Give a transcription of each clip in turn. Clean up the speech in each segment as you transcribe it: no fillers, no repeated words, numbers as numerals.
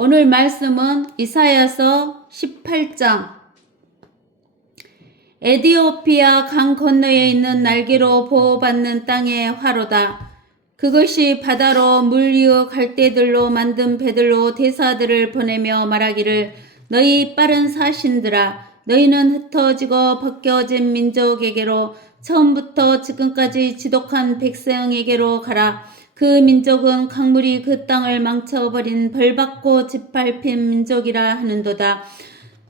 오늘 말씀은 이사야서 18장 에디오피아 강 건너에 있는 날개로 보호받는 땅의 화로다. 그것이 바다로 물 이어 갈대들로 만든 배들로 대사들을 보내며 말하기를 너희 빠른 사신들아 너희는 흩어지고 벗겨진 민족에게로 처음부터 지금까지 지독한 백성에게로 가라. 그 민족은 강물이 그 땅을 망쳐버린 벌받고 짓밟힌 민족이라 하는도다.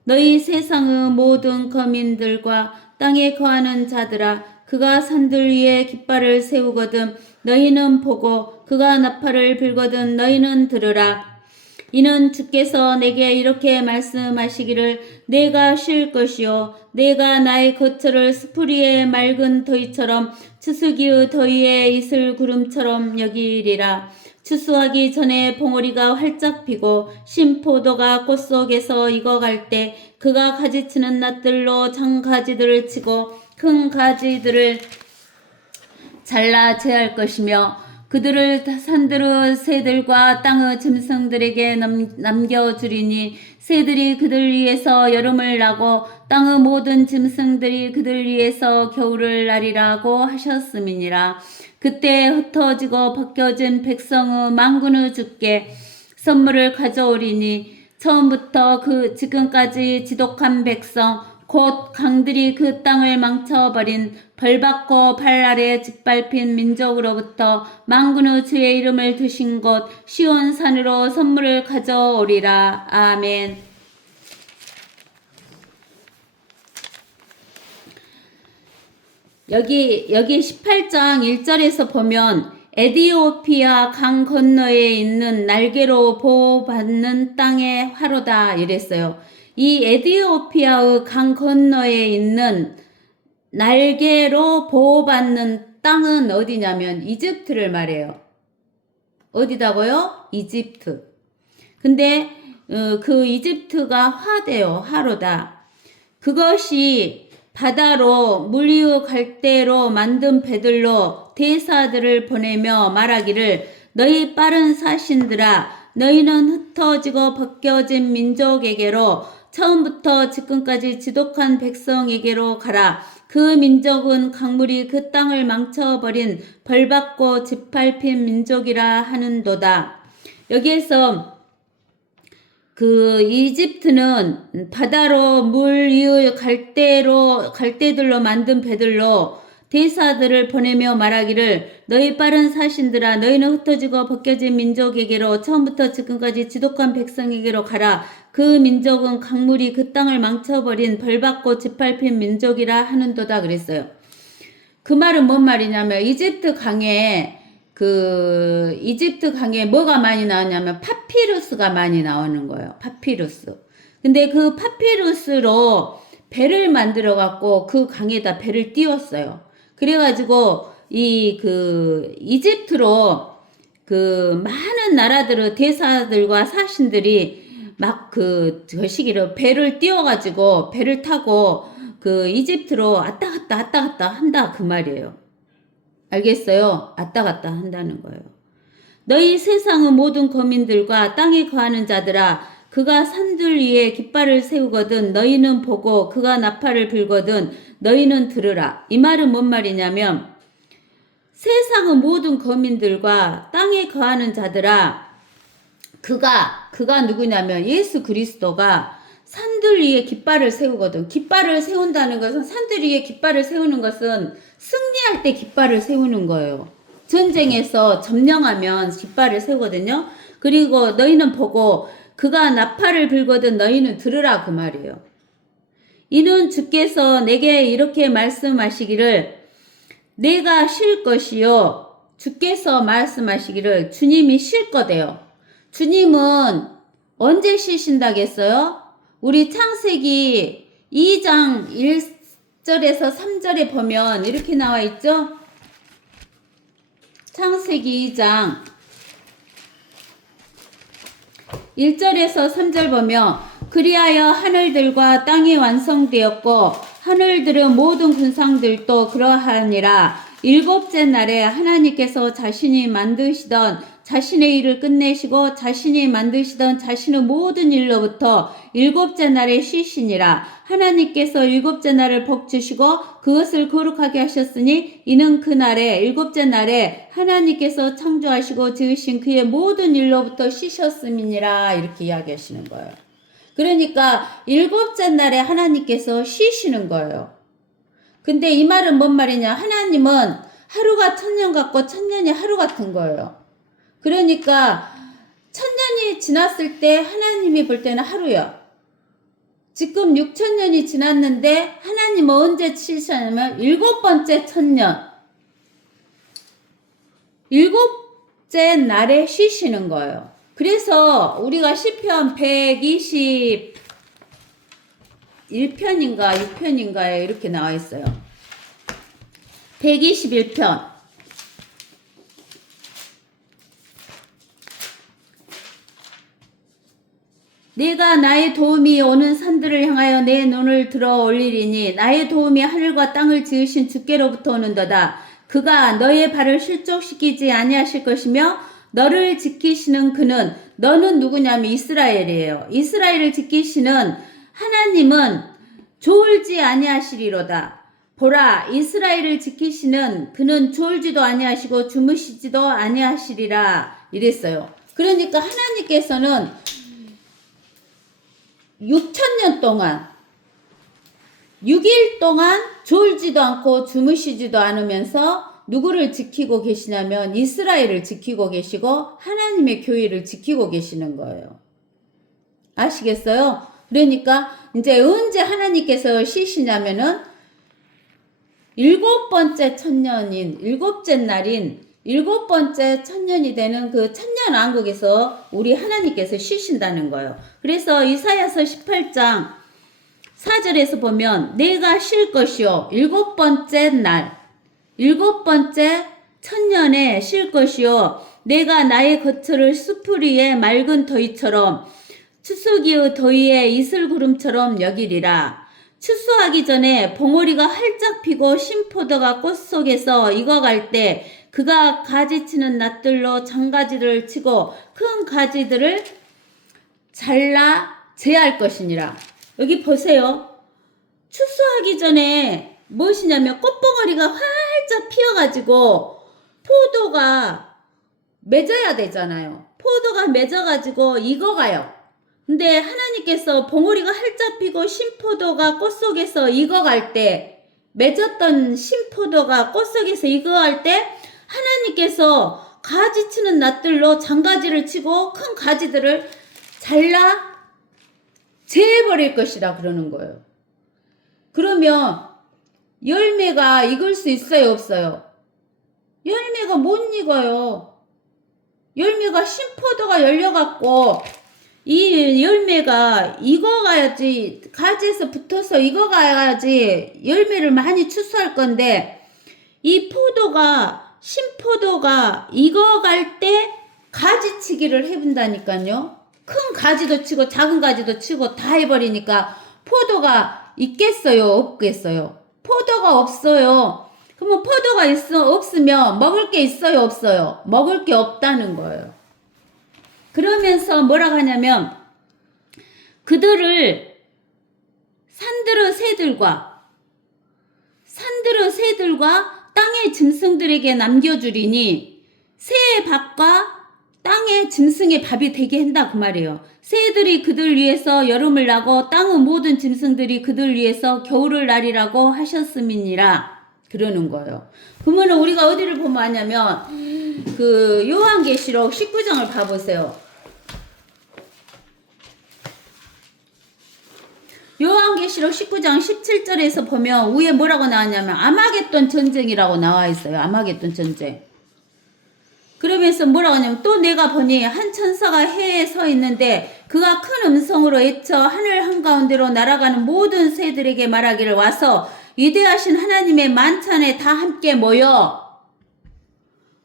너희 세상의 모든 거민들과 땅에 거하는 자들아 그가 산들 위에 깃발을 세우거든 너희는 보고 그가 나팔을 불거든 너희는 들으라. 이는 주께서 내게 이렇게 말씀하시기를 내가 쉴 것이요 내가 나의 거처를 스프리의 맑은 더위처럼 추수기의 더위에 이슬 구름처럼 여기리라. 추수하기 전에 봉오리가 활짝 피고 신포도가 꽃 속에서 익어갈 때 그가 가지치는 낫들로 장가지들을 치고 큰 가지들을 잘라 제할 것이며 그들을 산들의 새들과 땅의 짐승들에게 남겨주리니 새들이 그들 위에서 여름을 나고 땅의 모든 짐승들이 그들 위에서 겨울을 나리라고 하셨음이니라. 그때 흩어지고 벗겨진 백성의 만군의 주께 선물을 가져오리니 처음부터 지금까지 지독한 백성 곧 강들이 그 땅을 망쳐버린 벌받고 발 아래 짓밟힌 민족으로부터 만군의 주의 이름을 두신 곳 시온산으로 선물을 가져오리라. 아멘. 여기 18장 1절에서 보면 에디오피아 강 건너에 있는 날개로 보호받는 땅의 화로다 이랬어요. 이 에디오피아의 강 건너에 있는 날개로 보호받는 땅은 어디냐면 이집트를 말해요. 어디다고요? 이집트. 근데 그 이집트가 화로다. 그것이 바다로 물 이어 갈대로 만든 배들로 대사들을 보내며 말하기를 너희 빠른 사신들아 너희는 흩어지고 벗겨진 민족에게로 처음부터 지금까지 지독한 백성에게로 가라. 그 민족은 강물이 그 땅을 망쳐버린 벌받고 짓밟힌 민족이라 하는도다. 여기에서 그 이집트는 바다로 물 이어 갈대들로 만든 배들로 대사들을 보내며 말하기를 너희 빠른 사신들아 너희는 흩어지고 벗겨진 민족에게로 처음부터 지금까지 지독한 백성에게로 가라. 그 민족은 강물이 그 땅을 망쳐버린 벌받고 짓밟힌 민족이라 하는도다 그랬어요. 그 말은 뭔 말이냐면 이집트 강에 뭐가 많이 나오냐면 파피루스가 많이 나오는 거예요. 파피루스. 근데 그 파피루스로 배를 만들어 갖고 그 강에다 배를 띄웠어요. 그래가지고 이집트로 그 많은 나라들의 대사들과 사신들이 막 저 시기로 배를 띄워가지고 배를 타고 그 이집트로 왔다 갔다 한다 그 말이에요. 알겠어요? 왔다 갔다 한다는 거예요. 너희 세상의 모든 거민들과 땅에 거하는 자들아 그가 산들 위에 깃발을 세우거든 너희는 보고 그가 나팔을 불거든 너희는 들으라. 이 말은 뭔 말이냐면 세상의 모든 거민들과 땅에 거하는 자들아 그가 누구냐면 예수 그리스도가 산들 위에 깃발을 세우거든. 깃발을 세운다는 것은 산들 위에 깃발을 세우는 것은 승리할 때 깃발을 세우는 거예요. 전쟁에서 점령하면 깃발을 세우거든요. 그리고 너희는 보고 그가 나팔을 불거든 너희는 들으라 그 말이에요. 이는 주께서 내게 이렇게 말씀하시기를 내가 쉴 것이요. 주께서 말씀하시기를 주님이 쉴 거대요. 주님은 언제 쉬신다겠어요? 우리 창세기 2장 1절에서 3절에 보면 이렇게 나와 있죠? 창세기 2장 1절에서 3절 보면 그리하여 하늘들과 땅이 완성되었고 하늘들의 모든 군상들도 그러하니라. 일곱째 날에 하나님께서 자신이 만드시던 자신의 일을 끝내시고 자신이 만드시던 자신의 모든 일로부터 일곱째 날에 쉬시니라. 하나님께서 일곱째 날을 복주시고 그것을 거룩하게 하셨으니 이는 그 날에 일곱째 날에 하나님께서 창조하시고 지으신 그의 모든 일로부터 쉬셨음이니라. 이렇게 이야기하시는 거예요. 그러니까 일곱째 날에 하나님께서 쉬시는 거예요. 근데 이 말은 뭔 말이냐? 하나님은 하루가 천년 같고 천년이 하루 같은 거예요. 그러니까 천년이 지났을 때 하나님이 볼 때는 하루야. 지금 6천년이 지났는데 하나님은 언제 치시냐면 일곱 번째 천년. 일곱째 날에 쉬시는 거예요. 그래서 우리가 시편 121편인가 6편인가에 이렇게 나와 있어요. 121편. 내가 나의 도움이 오는 산들을 향하여 내 눈을 들어 올리리니 나의 도움이 하늘과 땅을 지으신 주께로부터 오는도다. 그가 너의 발을 실족시키지 아니하실 것이며 너를 지키시는 그는, 너는 누구냐면 이스라엘이에요. 이스라엘을 지키시는 하나님은 졸지 아니하시리로다. 보라, 이스라엘을 지키시는 그는 졸지도 아니하시고 주무시지도 아니하시리라. 이랬어요. 그러니까 하나님께서는 6천년 동안 6일 동안 졸지도 않고 주무시지도 않으면서 누구를 지키고 계시냐면 이스라엘을 지키고 계시고 하나님의 교회를 지키고 계시는 거예요. 아시겠어요? 그러니까 이제 언제 하나님께서 쉬시냐면은 일곱 번째 천년인 일곱째 날인 일곱 번째 천년이 되는 그 천년왕국에서 우리 하나님께서 쉬신다는 거예요. 그래서 이사야서 18장 4절에서 보면 내가 쉴 것이요 일곱 번째 날 일곱 번째 천년에 쉴 것이요 내가 나의 거처를 수풀이의 맑은 더위처럼 추수기의 더위에 이슬구름처럼 여기리라. 추수하기 전에 봉오리가 활짝 피고 신포도가 꽃 속에서 익어갈 때 그가 가지치는 낫들로 장가지를 치고 큰 가지들을 잘라 제할 것이니라. 여기 보세요. 추수하기 전에 무엇이냐면 꽃봉오리가 활짝 피어가지고 포도가 맺어야 되잖아요. 포도가 맺어가지고 익어가요. 근데 하나님께서 봉오리가 활짝 피고 신포도가 꽃 속에서 익어갈 때 맺었던 신포도가 꽃 속에서 익어갈 때 하나님께서 가지 치는 낫들로 장가지를 치고 큰 가지들을 잘라 재버릴 것이다 그러는 거예요. 그러면 열매가 익을 수 있어요 없어요? 열매가 못 익어요. 열매가 신포도가 열려갖고 이 열매가 익어가야지, 가지에서 붙어서 익어가야지 열매를 많이 추수할 건데 이 포도가 신포도가 익어갈 때 가지치기를 해본다니까요. 큰 가지도 치고 작은 가지도 치고 다 해버리니까 포도가 있겠어요 없겠어요? 포도가 없어요. 그러면 포도가 없으면 먹을 게 있어요 없어요? 먹을 게 없다는 거예요. 그러면서 뭐라고 하냐면 그들을 산들의 새들과 땅의 짐승들에게 남겨주리니 새의 밥과 땅의 짐승의 밥이 되게 한다 그 말이에요. 새들이 그들 위해서 여름을 나고 땅의 모든 짐승들이 그들 위해서 겨울을 나리라고 하셨음이니라 그러는 거예요. 그러면 우리가 어디를 보면 하냐면 그 요한계시록 19장을 봐보세요. 요한계시록 19장 17절에서 보면 위에 뭐라고 나왔냐면 아마겟돈 전쟁이라고 나와 있어요. 아마겟돈 전쟁. 그러면서 뭐라고 하냐면 또 내가 보니 한 천사가 해에 서 있는데 그가 큰 음성으로 외쳐 하늘 한가운데로 날아가는 모든 새들에게 말하기를 와서 위대하신 하나님의 만찬에 다 함께 모여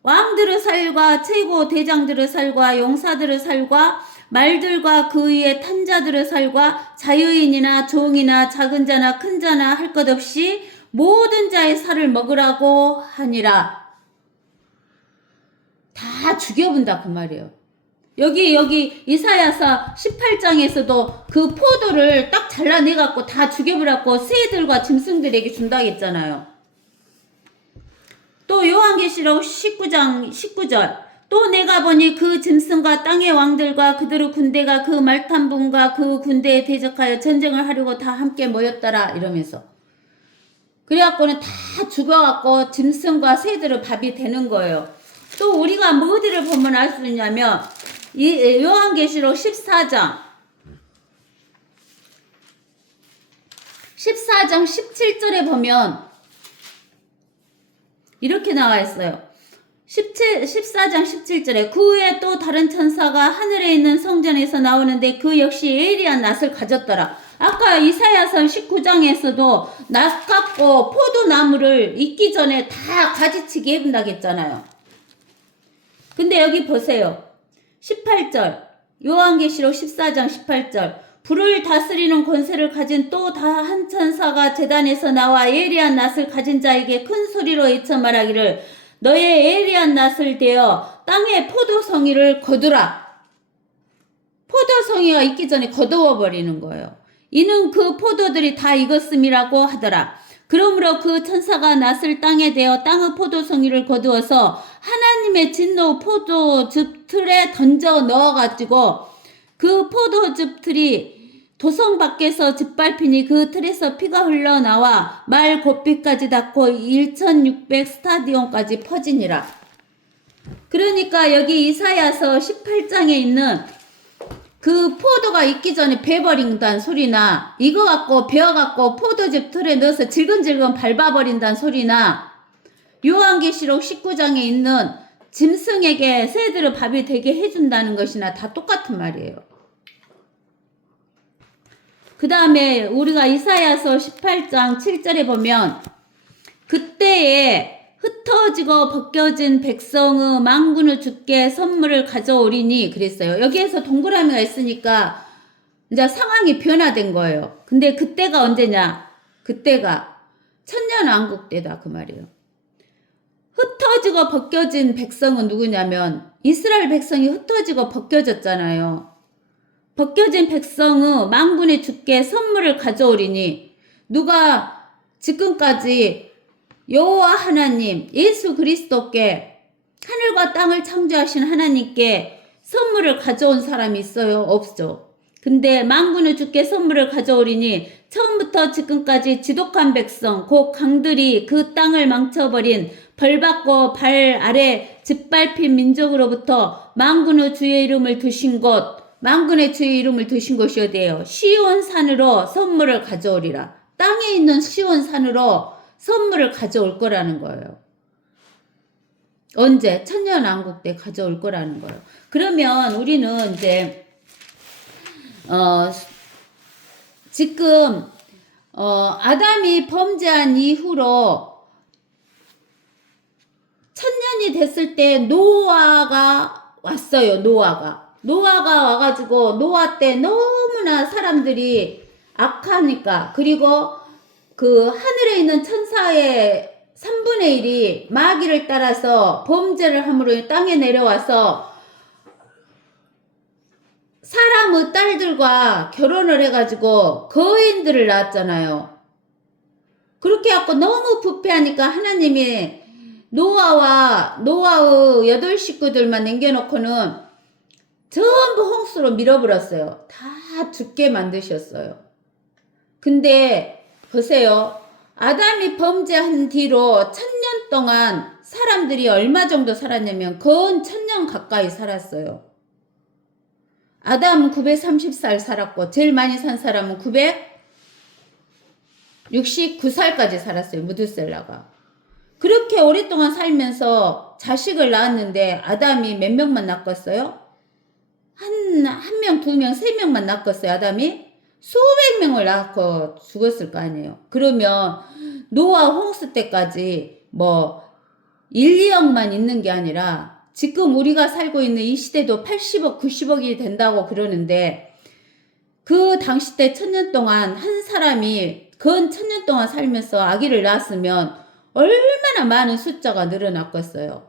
왕들의 살과 최고 대장들의 살과 용사들의 살과 말들과 그 위에 탄 자들의 살과 자유인이나 종이나 작은 자나 큰 자나 할 것 없이 모든 자의 살을 먹으라고 하니라. 다 죽여본다 그 말이에요. 여기 이사야서 18장에서도 그 포도를 딱 잘라내갖고 다 죽여버렸고 새들과 짐승들에게 준다고 했잖아요. 또 요한계시록 19장 19절 또 내가 보니 그 짐승과 땅의 왕들과 그들의 군대가 그 말탄 분과 그 군대에 대적하여 전쟁을 하려고 다 함께 모였더라 이러면서 그래갖고는 다 죽어갖고 짐승과 새들의 밥이 되는 거예요. 또 우리가 뭐 어디를 보면 알 수 있냐면 이 요한계시록 14장 17절에 보면 이렇게 나와 있어요. 14장 17절에 그 후에 또 다른 천사가 하늘에 있는 성전에서 나오는데 그 역시 예리한 낫을 가졌더라. 아까 이사야서 19장에서도 낫 갖고 포도나무를 익기 전에 다 가지치기 해본다고 했잖아요. 근데 여기 보세요. 18절 요한계시록 14장 18절 불을 다스리는 권세를 가진 또 다 한 천사가 제단에서 나와 예리한 낫을 가진 자에게 큰 소리로 외쳐 말하기를 너의 예리한 낫을 대어 땅의 포도송이를 거두라. 포도송이가 익기 전에 거두어 버리는 거예요. 이는 그 포도들이 다 익었음이라고 하더라. 그러므로 그 천사가 낫을 땅에 대어 땅의 포도송이를 거두어서 하나님의 진노 포도즙 틀에 던져 넣어가지고 그 포도즙 틀이 도성 밖에서 짓밟히니 그 틀에서 피가 흘러나와 말 곱비까지 닿고 1600 스타디온까지 퍼지니라. 그러니까 여기 이사야서 18장에 있는 그 포도가 익기 전에 베버린다는 소리나 이거 갖고 베어갖고 포도즙 틀에 넣어서 질근질근 밟아버린다는 소리나 요한계시록 19장에 있는 짐승에게 새들의 밥이 되게 해준다는 것이나 다 똑같은 말이에요. 그 다음에 우리가 이사야서 18장 7절에 보면 그때에 흩어지고 벗겨진 백성의 망군을 주께 선물을 가져오리니 그랬어요. 여기에서 동그라미가 있으니까 이제 상황이 변화된 거예요. 근데 그때가 언제냐? 그때가 천년왕국 때다 그 말이에요. 흩어지고 벗겨진 백성은 누구냐면 이스라엘 백성이 흩어지고 벗겨졌잖아요. 벗겨진 백성의 망군의 주께 선물을 가져오리니 누가 지금까지 여호와 하나님 예수 그리스도께 하늘과 땅을 창조하신 하나님께 선물을 가져온 사람이 있어요? 없죠. 근데 망군의 주께 선물을 가져오리니 처음부터 지금까지 지독한 백성 곧 강들이 그 땅을 망쳐버린 벌받고 발 아래 짓밟힌 민족으로부터 망군의 주의 이름을 두신 곳 망군의 주의 이름을 두신 곳이 어디예요? 시온산으로 선물을 가져오리라. 땅에 있는 시온산으로 선물을 가져올 거라는 거예요. 언제? 천년왕국 때 가져올 거라는 거예요. 그러면 우리는 이제 지금 아담이 범죄한 이후로 천년이 됐을 때 노아가 왔어요. 노아가 와가지고 노아 때 너무나 사람들이 악하니까 그리고 그 하늘에 있는 천사의 3분의 1이 마귀를 따라서 범죄를 함으로 땅에 내려와서 사람의 딸들과 결혼을 해가지고 거인들을 낳았잖아요. 그렇게 해갖고 너무 부패하니까 하나님이 노아의 8 식구들만 남겨놓고는 전부 홍수로 밀어버렸어요. 다 죽게 만드셨어요. 근데 보세요. 아담이 범죄한 뒤로 1000년 동안 사람들이 얼마 정도 살았냐면 건 1000년 가까이 살았어요. 아담은 930살 살았고 제일 많이 산 사람은 969살까지 살았어요. 무드셀라가. 그렇게 오랫동안 살면서 자식을 낳았는데 아담이 몇 명만 낳았어요? 한 명, 2명, 3명만 낳았어요. 아담이 수백 명을 낳고 죽었을 거 아니에요. 그러면 노아 홍수 때까지 뭐 1, 2억만 있는 게 아니라 지금 우리가 살고 있는 이 시대도 80억, 90억이 된다고 그러는데 그 당시 때 1000년 동안 한 사람이 건 1000년 동안 살면서 아기를 낳았으면 얼마나 많은 숫자가 늘어났겠어요.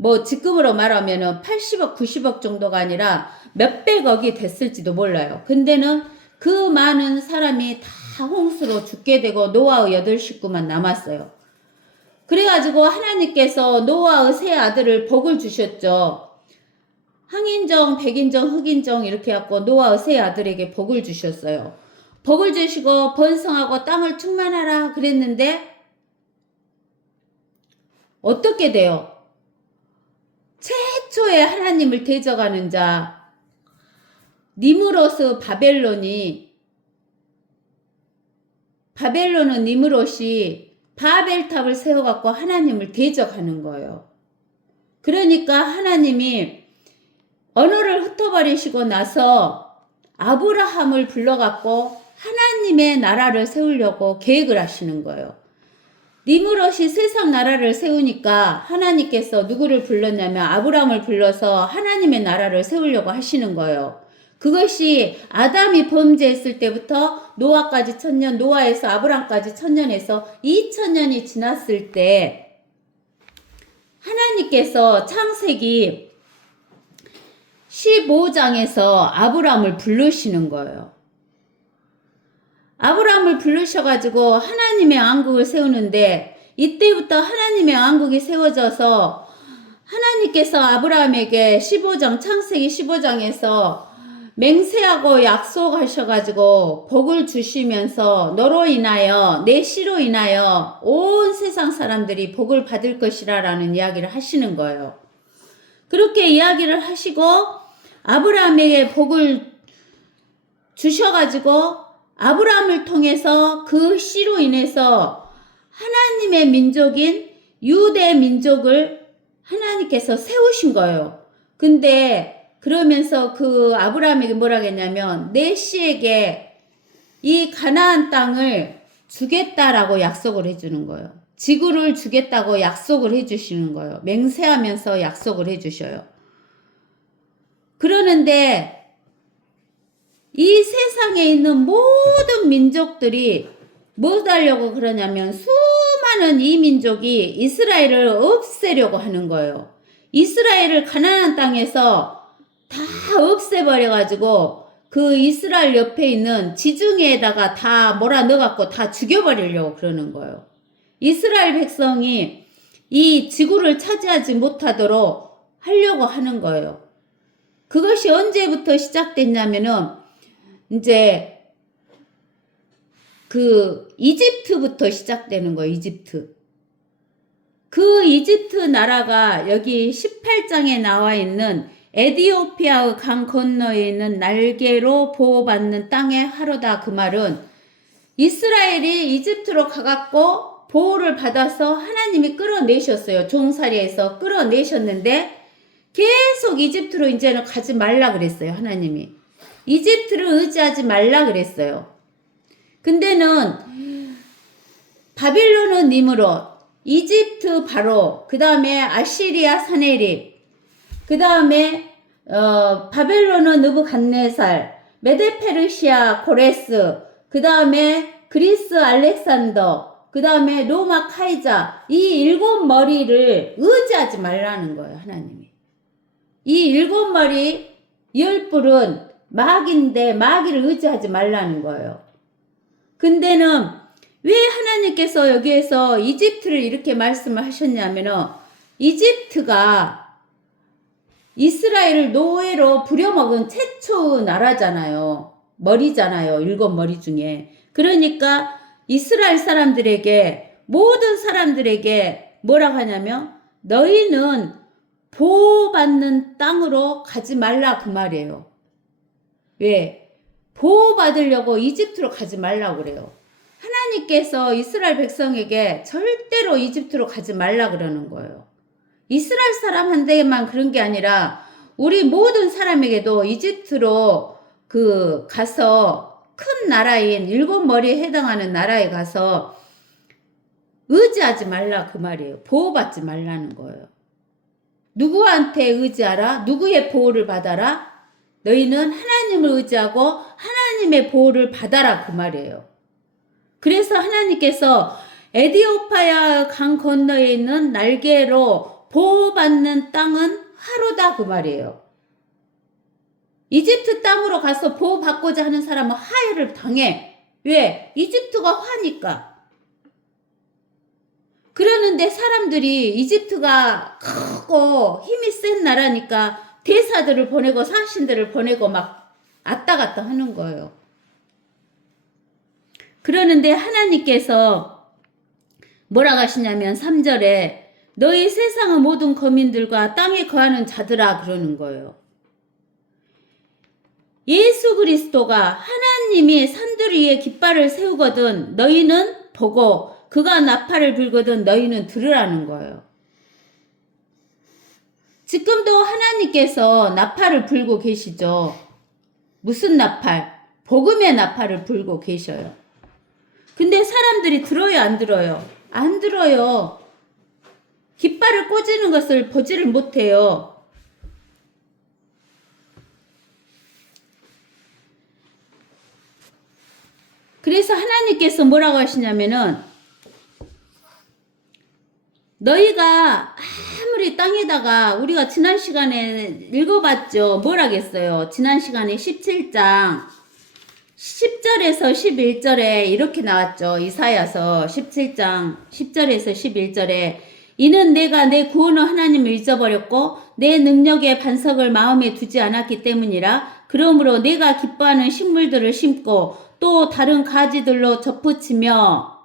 뭐 지금으로 말하면은 80억, 90억 정도가 아니라 몇백억이 됐을지도 몰라요. 근데는 그 많은 사람이 다 홍수로 죽게 되고 노아의 8식구만 남았어요. 그래가지고 하나님께서 노아의 세 아들을 복을 주셨죠. 항인정, 백인정, 흑인정 이렇게 해갖고 노아의 세 아들에게 복을 주셨어요. 복을 주시고 번성하고 땅을 충만하라 그랬는데 어떻게 돼요? 최초에 하나님을 대적하는 자 니무롯의 바벨론은 니무롯이 바벨탑을 세워갖고 하나님을 대적하는 거예요. 그러니까 하나님이 언어를 흩어버리시고 나서 아브라함을 불러갖고 하나님의 나라를 세우려고 계획을 하시는 거예요. 니무롯이 세상 나라를 세우니까 하나님께서 누구를 불렀냐면 아브라함을 불러서 하나님의 나라를 세우려고 하시는 거예요. 그것이 아담이 범죄했을 때부터 노아까지 1000년, 노아에서 아브라함까지 1000년에서 2000년이 지났을 때 하나님께서 창세기 15장에서 아브라함을 부르시는 거예요. 아브라함을 부르셔가지고 하나님의 왕국을 세우는데 이때부터 하나님의 왕국이 세워져서 하나님께서 아브라함에게 15장, 창세기 15장에서 맹세하고 약속하셔가지고 복을 주시면서 너로 인하여 내 씨로 인하여 온 세상 사람들이 복을 받을 것이라 라는 이야기를 하시는 거예요. 그렇게 이야기를 하시고 아브라함에게 복을 주셔가지고 아브라함을 통해서 그 씨로 인해서 하나님의 민족인 유대 민족을 하나님께서 세우신 거예요. 근데 그러면서 그 아브라함에게 뭐라 했냐면 내 씨에게 이 가나안 땅을 주겠다라고 약속을 해주는 거예요. 지구를 주겠다고 약속을 해주시는 거예요. 맹세하면서 약속을 해주셔요. 그러는데 이 세상에 있는 모든 민족들이 뭐 하려고 그러냐면 수많은 이 민족이 이스라엘을 없애려고 하는 거예요. 이스라엘을 가나안 땅에서 다 없애버려가지고 그 이스라엘 옆에 있는 지중해에다가 다 몰아넣어갖고 다 죽여버리려고 그러는 거예요. 이스라엘 백성이 이 지구를 차지하지 못하도록 하려고 하는 거예요. 그것이 언제부터 시작됐냐면은 이제 그 이집트부터 시작되는 거예요. 이집트. 그 이집트 나라가 여기 18장에 나와 있는 에디오피아의 강 건너에 있는 날개로 보호받는 땅의 하루다. 그 말은 이스라엘이 이집트로 가갖고 보호를 받아서 하나님이 끌어내셨어요. 종살이에서 끌어내셨는데 계속 이집트로 이제는 가지 말라 그랬어요. 하나님이. 이집트를 의지하지 말라 그랬어요. 근데는 바빌론은 니므롯, 이집트 바로, 그 다음에 아시리아 사네립, 그 다음에 바벨론은 느부갓네살, 메데페르시아 고레스, 그 다음에 그리스 알렉산더, 그 다음에 로마 카이자, 이 7머리를 의지하지 말라는 거예요. 하나님이. 이 7머리 10뿔은 마귀인데 마귀를 의지하지 말라는 거예요. 근데는 왜 하나님께서 여기에서 이집트를 이렇게 말씀을 하셨냐면은 이집트가 이스라엘을 노예로 부려먹은 최초 나라잖아요. 머리잖아요. 7머리 중에. 그러니까 이스라엘 사람들에게, 모든 사람들에게 뭐라고 하냐면 너희는 보호받는 땅으로 가지 말라 그 말이에요. 왜? 보호받으려고 이집트로 가지 말라고 그래요. 하나님께서 이스라엘 백성에게 절대로 이집트로 가지 말라 그러는 거예요. 이스라엘 사람한테만 그런 게 아니라 우리 모든 사람에게도 이집트로 가서 큰 나라인 7머리에 해당하는 나라에 가서 의지하지 말라 그 말이에요. 보호받지 말라는 거예요. 누구한테 의지하라? 누구의 보호를 받아라? 너희는 하나님을 의지하고 하나님의 보호를 받아라 그 말이에요. 그래서 하나님께서 에디오피아 강 건너에 있는 날개로 보호받는 땅은 화로다 그 말이에요. 이집트 땅으로 가서 보호받고자 하는 사람은 하해를 당해. 왜? 이집트가 화니까. 그러는데 사람들이 이집트가 크고 힘이 센 나라니까 대사들을 보내고 사신들을 보내고 막 왔다 갔다 하는 거예요. 그러는데 하나님께서 뭐라고 하시냐면 3절에 너희 세상의 모든 거민들과 땅에 거하는 자들아 그러는 거예요. 예수 그리스도가 하나님이 산들 위에 깃발을 세우거든 너희는 보고 그가 나팔을 불거든 너희는 들으라는 거예요. 지금도 하나님께서 나팔을 불고 계시죠. 무슨 나팔? 복음의 나팔을 불고 계셔요. 근데 사람들이 들어요, 안 들어요? 안 들어요. 깃발을 꽂는 것을 보지를 못해요. 그래서 하나님께서 뭐라고 하시냐면은 너희가 아무리 땅에다가 우리가 지난 시간에 읽어봤죠. 뭐라겠어요. 지난 시간에 17장 10절에서 11절에 이렇게 나왔죠. 이사야서 17장 10절에서 11절에 이는 내가 내 구원의 하나님을 잊어버렸고 내 능력의 반석을 마음에 두지 않았기 때문이라. 그러므로 내가 기뻐하는 식물들을 심고 또 다른 가지들로 접붙이며.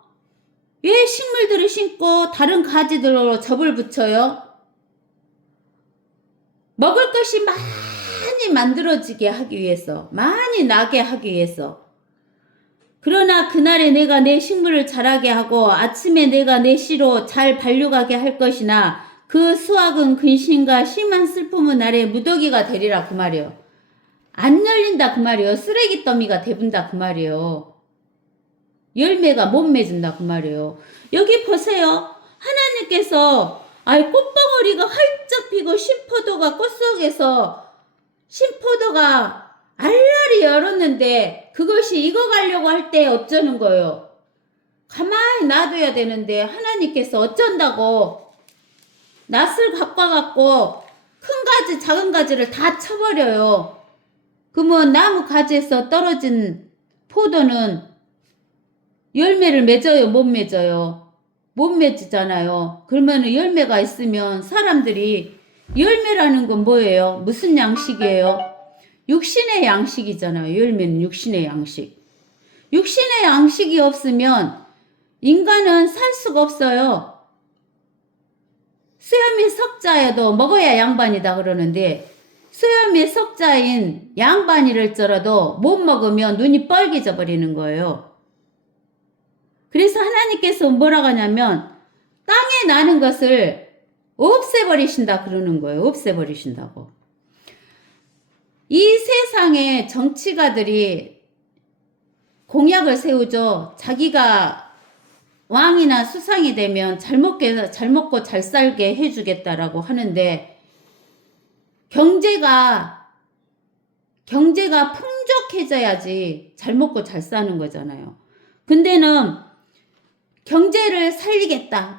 왜 식물들을 심고 다른 가지들로 접을 붙여요? 먹을 것이 많이 만들어지게 하기 위해서, 많이 나게 하기 위해서. 그러나 그날에 내가 내 식물을 자라게 하고 아침에 내가 내 씨로 잘 발육하게 할 것이나 그 수확은 근심과 심한 슬픔은 날에 무더기가 되리라 그 말이에요. 안 열린다 그 말이에요. 쓰레기 더미가 돼본다 그 말이에요. 열매가 못 맺은다 그 말이에요. 여기 보세요. 하나님께서 꽃봉오리가 활짝 피고 신포도가 꽃속에서 신포도가 알알이 열었는데 그것이 익어가려고 할 때 어쩌는 거예요. 가만히 놔둬야 되는데 하나님께서 어쩐다고 낫을 바꿔갖고 큰 가지 작은 가지를 다 쳐버려요. 그러면 나무 가지에서 떨어진 포도는 열매를 맺어요? 못 맺어요? 못 맺잖아요. 그러면 열매가 있으면 사람들이 열매라는 건 뭐예요? 무슨 양식이에요? 육신의 양식이잖아요. 열매는 육신의 양식. 육신의 양식이 없으면 인간은 살 수가 없어요. 수염이 석자여도 먹어야 양반이다 그러는데 수염이 석자인 양반이랄지라도 못 먹으면 눈이 빨개져 버리는 거예요. 그래서 하나님께서 뭐라고 하냐면 땅에 나는 것을 없애버리신다 그러는 거예요. 없애버리신다고. 이 세상의 정치가들이 공약을 세우죠. 자기가 왕이나 수상이 되면 잘 먹고 잘 살게 해주겠다라고 하는데 경제가 풍족해져야지 잘 먹고 잘 사는 거잖아요. 근데는 경제를 살리겠다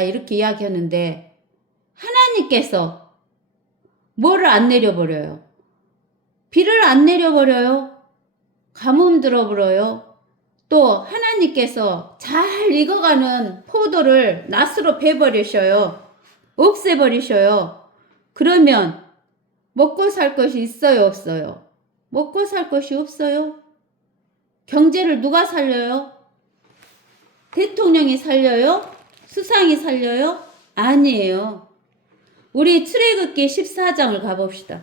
이렇게 이야기하는데 하나님께서 뭐를 안 내려버려요? 비를 안 내려버려요? 가뭄 들어버려요? 또 하나님께서 잘 익어가는 포도를 낫으로 베버리셔요. 없애버리셔요. 그러면 먹고 살 것이 있어요? 없어요? 먹고 살 것이 없어요? 경제를 누가 살려요? 대통령이 살려요? 수상이 살려요? 아니에요. 우리 출애굽기 14장을 가봅시다.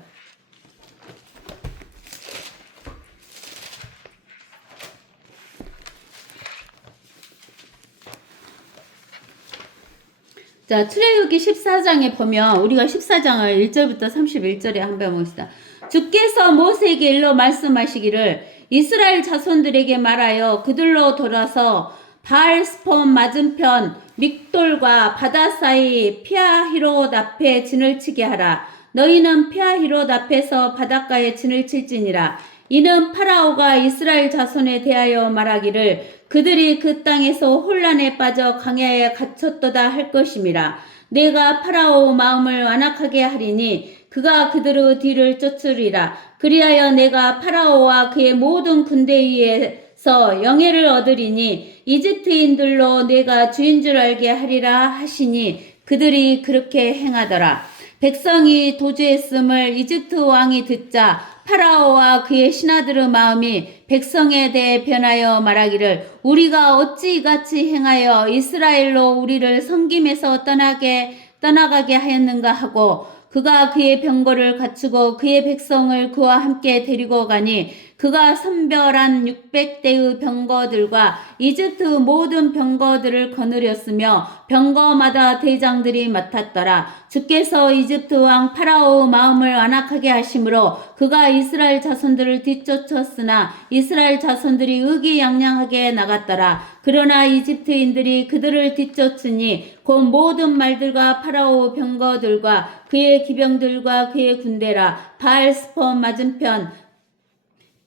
자, 출애굽기 14장에 보면 우리가 14장을 1절부터 31절에 한번 봅시다. 주께서 모세에게 일러 말씀하시기를 이스라엘 자손들에게 말하여 그들로 돌아서 바알스폰 맞은편 믹돌과 바다 사이 피아히롯 앞에 진을 치게 하라. 너희는 피아히롯 앞에서 바닷가에 진을 칠지니라. 이는 파라오가 이스라엘 자손에 대하여 말하기를 그들이 그 땅에서 혼란에 빠져 광야에 갇혔도다 할 것임이라. 내가 파라오 마음을 완악하게 하리니 그가 그들의 뒤를 쫓으리라. 그리하여 내가 파라오와 그의 모든 군대 위에서 영예를 얻으리니 이집트인들로 내가 주인 줄 알게 하리라 하시니 그들이 그렇게 행하더라. 백성이 도주했음을 이집트 왕이 듣자 파라오와 그의 신하들의 마음이 백성에 대해 변하여 말하기를 우리가 어찌 이같이 행하여 이스라엘로 우리를 섬김에서 떠나가게 하였는가 하고 그가 그의 병거를 갖추고 그의 백성을 그와 함께 데리고 가니 그가 선별한 600대의 병거들과 이집트 모든 병거들을 거느렸으며 병거마다 대장들이 맡았더라. 주께서 이집트 왕 파라오의 마음을 완악하게 하심으로 그가 이스라엘 자손들을 뒤쫓았으나 이스라엘 자손들이 의기양양하게 나갔더라. 그러나 이집트인들이 그들을 뒤쫓으니 곧 모든 말들과 파라오 병거들과 그의 기병들과 그의 군대라. 바알스폰 맞은편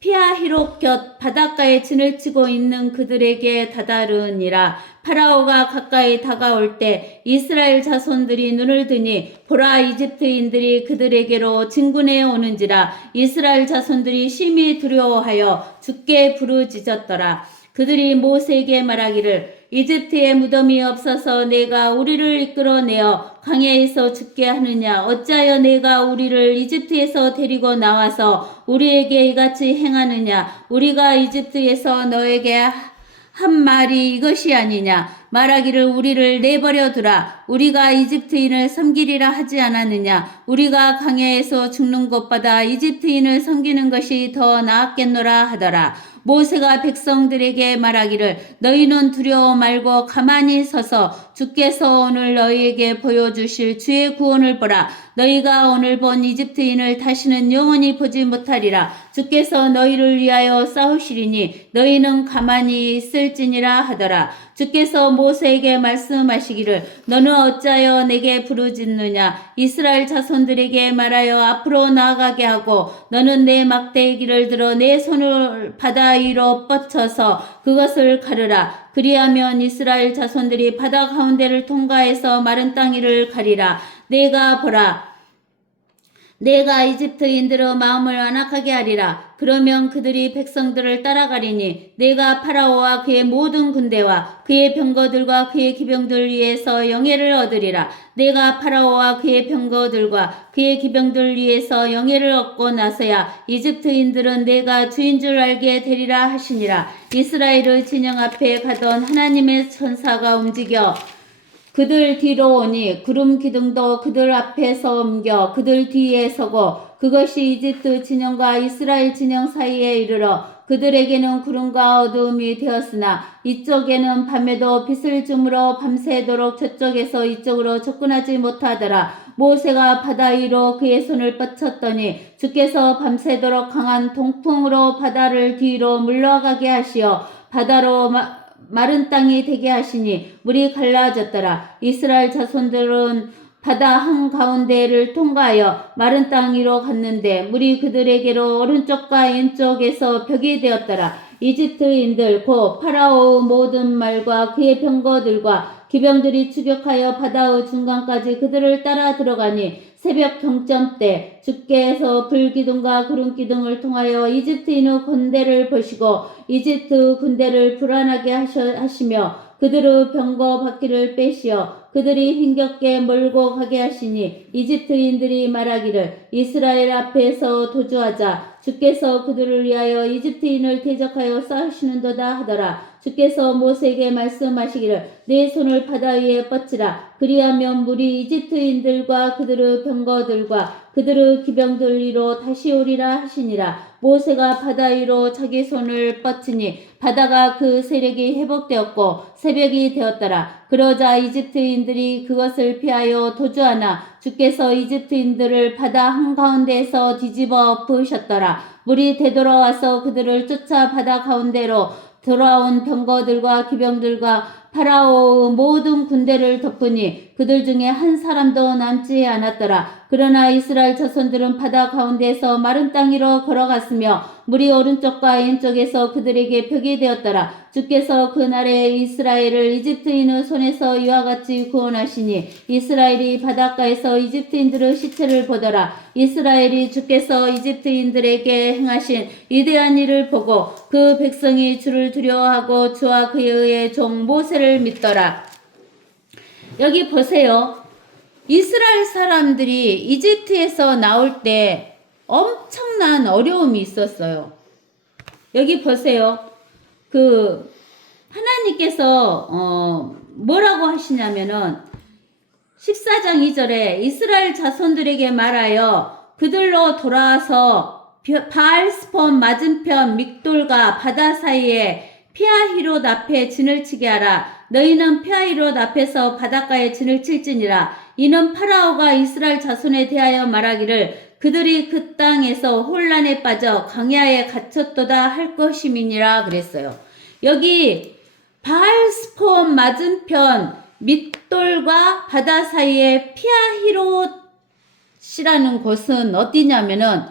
피하히롯 곁 바닷가에 진을 치고 있는 그들에게 다다르니라. 파라오가 가까이 다가올 때 이스라엘 자손들이 눈을 드니 보라 이집트인들이 그들에게로 진군해 오는지라. 이스라엘 자손들이 심히 두려워하여 주께 부르짖었더라. 그들이 모세에게 말하기를 이집트에 무덤이 없어서 내가 우리를 이끌어내어 광야에서 죽게 하느냐. 어찌하여 내가 우리를 이집트에서 데리고 나와서 우리에게 이같이 행하느냐. 우리가 이집트에서 너에게 한 말이 이것이 아니냐. 말하기를 우리를 내버려 두라. 우리가 이집트인을 섬기리라 하지 않았느냐. 우리가 광야에서 죽는 것보다 이집트인을 섬기는 것이 더 나았겠노라 하더라. 모세가 백성들에게 말하기를 너희는 두려워 말고 가만히 서서 주께서 오늘 너희에게 보여주실 주의 구원을 보라. 너희가 오늘 본 이집트인을 다시는 영원히 보지 못하리라. 주께서 너희를 위하여 싸우시리니 너희는 가만히 있을지니라 하더라. 주께서 모세에게 말씀하시기를 너는 어찌하여 내게 부르짖느냐. 이스라엘 자손들에게 말하여 앞으로 나아가게 하고 너는 내 막대기를 들어 내 손을 바다 위로 뻗쳐서 그것을 가르라. 그리하면 이스라엘 자손들이 바다 가운데를 통과해서 마른 땅 위를 가리라. 내가 보라 내가 이집트인들의 마음을 완악하게 하리라. 그러면 그들이 백성들을 따라가리니 내가 파라오와 그의 모든 군대와 그의 병거들과 그의 기병들 위에서 영예를 얻으리라. 내가 파라오와 그의 병거들과 그의 기병들 위에서 영예를 얻고 나서야 이집트인들은 내가 주인 줄 알게 되리라 하시니라. 이스라엘의 진영 앞에 가던 하나님의 천사가 움직여 그들 뒤로 오니 구름 기둥도 그들 앞에서 옮겨 그들 뒤에 서고 그것이 이집트 진영과 이스라엘 진영 사이에 이르러 그들에게는 구름과 어두움이 되었으나 이쪽에는 밤에도 빛을 주므로 밤새도록 저쪽에서 이쪽으로 접근하지 못하더라. 모세가 바다 위로 그의 손을 뻗쳤더니 주께서 밤새도록 강한 동풍으로 바다를 뒤로 물러가게 하시어 바다로 마른 땅이 되게 하시니 물이 갈라졌더라. 이스라엘 자손들은 바다 한가운데를 통과하여 마른 땅 위로 갔는데 물이 그들에게로 오른쪽과 왼쪽에서 벽이 되었더라. 이집트인들 곧 파라오의 모든 말과 그의 병거들과 기병들이 추격하여 바다의 중간까지 그들을 따라 들어가니 새벽 경점때 주께서 불기둥과 구름기둥을 통하여 이집트인의 군대를 보시고 이집트 군대를 불안하게 하시며 그들의 병거 바퀴를 빼시어 그들이 힘겹게 몰고 가게 하시니 이집트인들이 말하기를 이스라엘 앞에서 도주하자. 주께서 그들을 위하여 이집트인을 대적하여 싸우시는도다 하더라. 주께서 모세에게 말씀하시기를 내 손을 바다 위에 뻗치라. 그리하면 물이 이집트인들과 그들의 병거들과 그들의 기병들 위로 다시 오리라 하시니라. 모세가 바다 위로 자기 손을 뻗치니 바다가 그 세력이 회복되었고 새벽이 되었더라. 그러자 이집트인들이 그것을 피하여 도주하나 주께서 이집트인들을 바다 한가운데에서 뒤집어 엎으셨더라. 물이 되돌아와서 그들을 쫓아 바다 가운데로 돌아온 병거들과 기병들과 파라오의 모든 군대를 덮으니 그들 중에 한 사람도 남지 않았더라. 그러나 이스라엘 자손들은 바다 가운데에서 마른 땅 위로 걸어갔으며 물이 오른쪽과 왼쪽에서 그들에게 벽이 되었더라. 주께서 그날에 이스라엘을 이집트인의 손에서 이와 같이 구원하시니 이스라엘이 바닷가에서 이집트인들의 시체를 보더라. 이스라엘이 주께서 이집트인들에게 행하신 위대한 일을 보고 그 백성이 주를 두려워하고 주와 그의 종 모세를 믿더라. 여기 보세요. 이스라엘 사람들이 이집트에서 나올 때 엄청난 어려움이 있었어요. 여기 보세요. 하나님께서 뭐라고 하시냐면은 14장 2절에 이스라엘 자손들에게 말하여 그들로 돌아와서 바알스폰 맞은편 믹돌과 바다 사이에 피아히롯 앞에 진을 치게 하라. 너희는 피아히롯 앞에서 바닷가에 진을 칠지니라. 이는 파라오가 이스라엘 자손에 대하여 말하기를 그들이 그 땅에서 혼란에 빠져 광야에 갇혔도다 할 것임이니라 그랬어요. 여기 바알스폰 맞은편 밋돌과 바다 사이에 피아히롯이라는 곳은 어디냐면은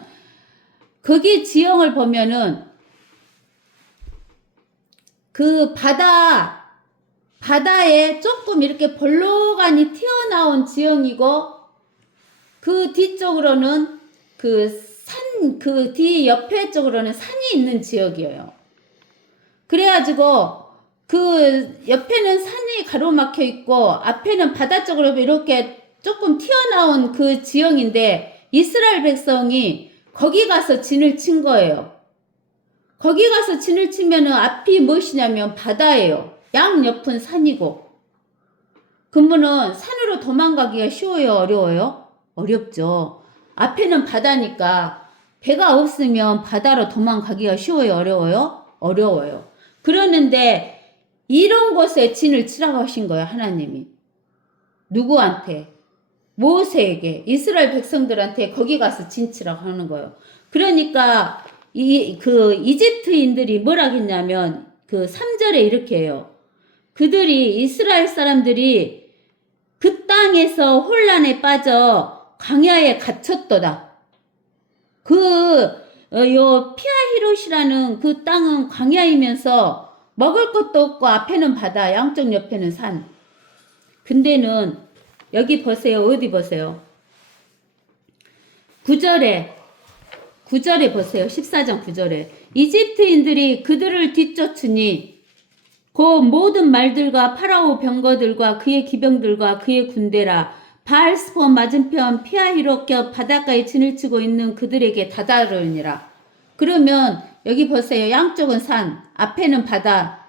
거기 지형을 보면은 그 바다에 조금 이렇게 볼록하니 튀어나온 지형이고 그 뒤쪽으로는 그 뒤 옆에 쪽으로는 산이 있는 지역이에요. 그래가지고 그 옆에는 산이 가로막혀 있고 앞에는 바다 쪽으로 이렇게 조금 튀어나온 그 지형인데 이스라엘 백성이 거기 가서 진을 친 거예요. 거기 가서 진을 치면은 앞이 무엇이냐면 바다예요. 양옆은 산이고. 그러면은 산으로 도망가기가 쉬워요, 어려워요? 어렵죠. 앞에는 바다니까 배가 없으면 바다로 도망가기가 쉬워요, 어려워요? 어려워요. 그러는데 이런 곳에 진을 치라고 하신 거예요, 하나님이. 누구한테? 모세에게, 이스라엘 백성들한테 거기 가서 진 치라고 하는 거예요. 그러니까 이집트인들이 뭐라 했냐면 3절에 이렇게 해요. 그들이 이스라엘 사람들이 그 땅에서 혼란에 빠져 광야에 갇혔도다. 피아히롯이라는 그 땅은 광야이면서 먹을 것도 없고 앞에는 바다, 양쪽 옆에는 산. 근데는 여기 보세요. 어디 보세요. 9절에 보세요. 14장 9절에 이집트인들이 그들을 뒤쫓으니 그 모든 말들과 파라오 병거들과 그의 기병들과 그의 군대라 바알스폰 맞은편 피아히롯 겹 바닷가에 진을 치고 있는 그들에게 다다르니라. 그러면 여기 보세요. 양쪽은 산, 앞에는 바다,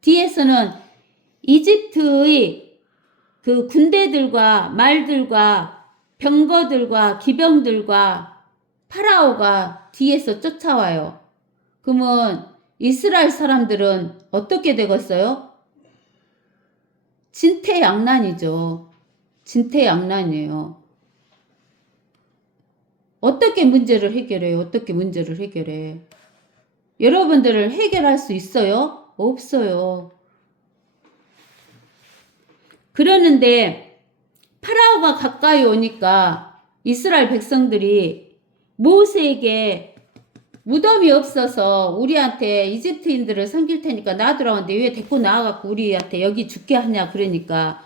뒤에서는 이집트의 그 군대들과 말들과 병거들과 기병들과 파라오가 뒤에서 쫓아와요. 그러면 이스라엘 사람들은 어떻게 되겠어요? 진퇴양난이죠. 진퇴양난이에요. 어떻게 문제를 해결해요? 어떻게 문제를 해결해? 여러분들을 해결할 수 있어요? 없어요. 그러는데 파라오가 가까이 오니까 이스라엘 백성들이 모세에게 무덤이 없어서 우리한테 이집트인들을 섬길 테니까 놔두라는데 왜 데리고 나와갖고 우리한테 여기 죽게 하냐 그러니까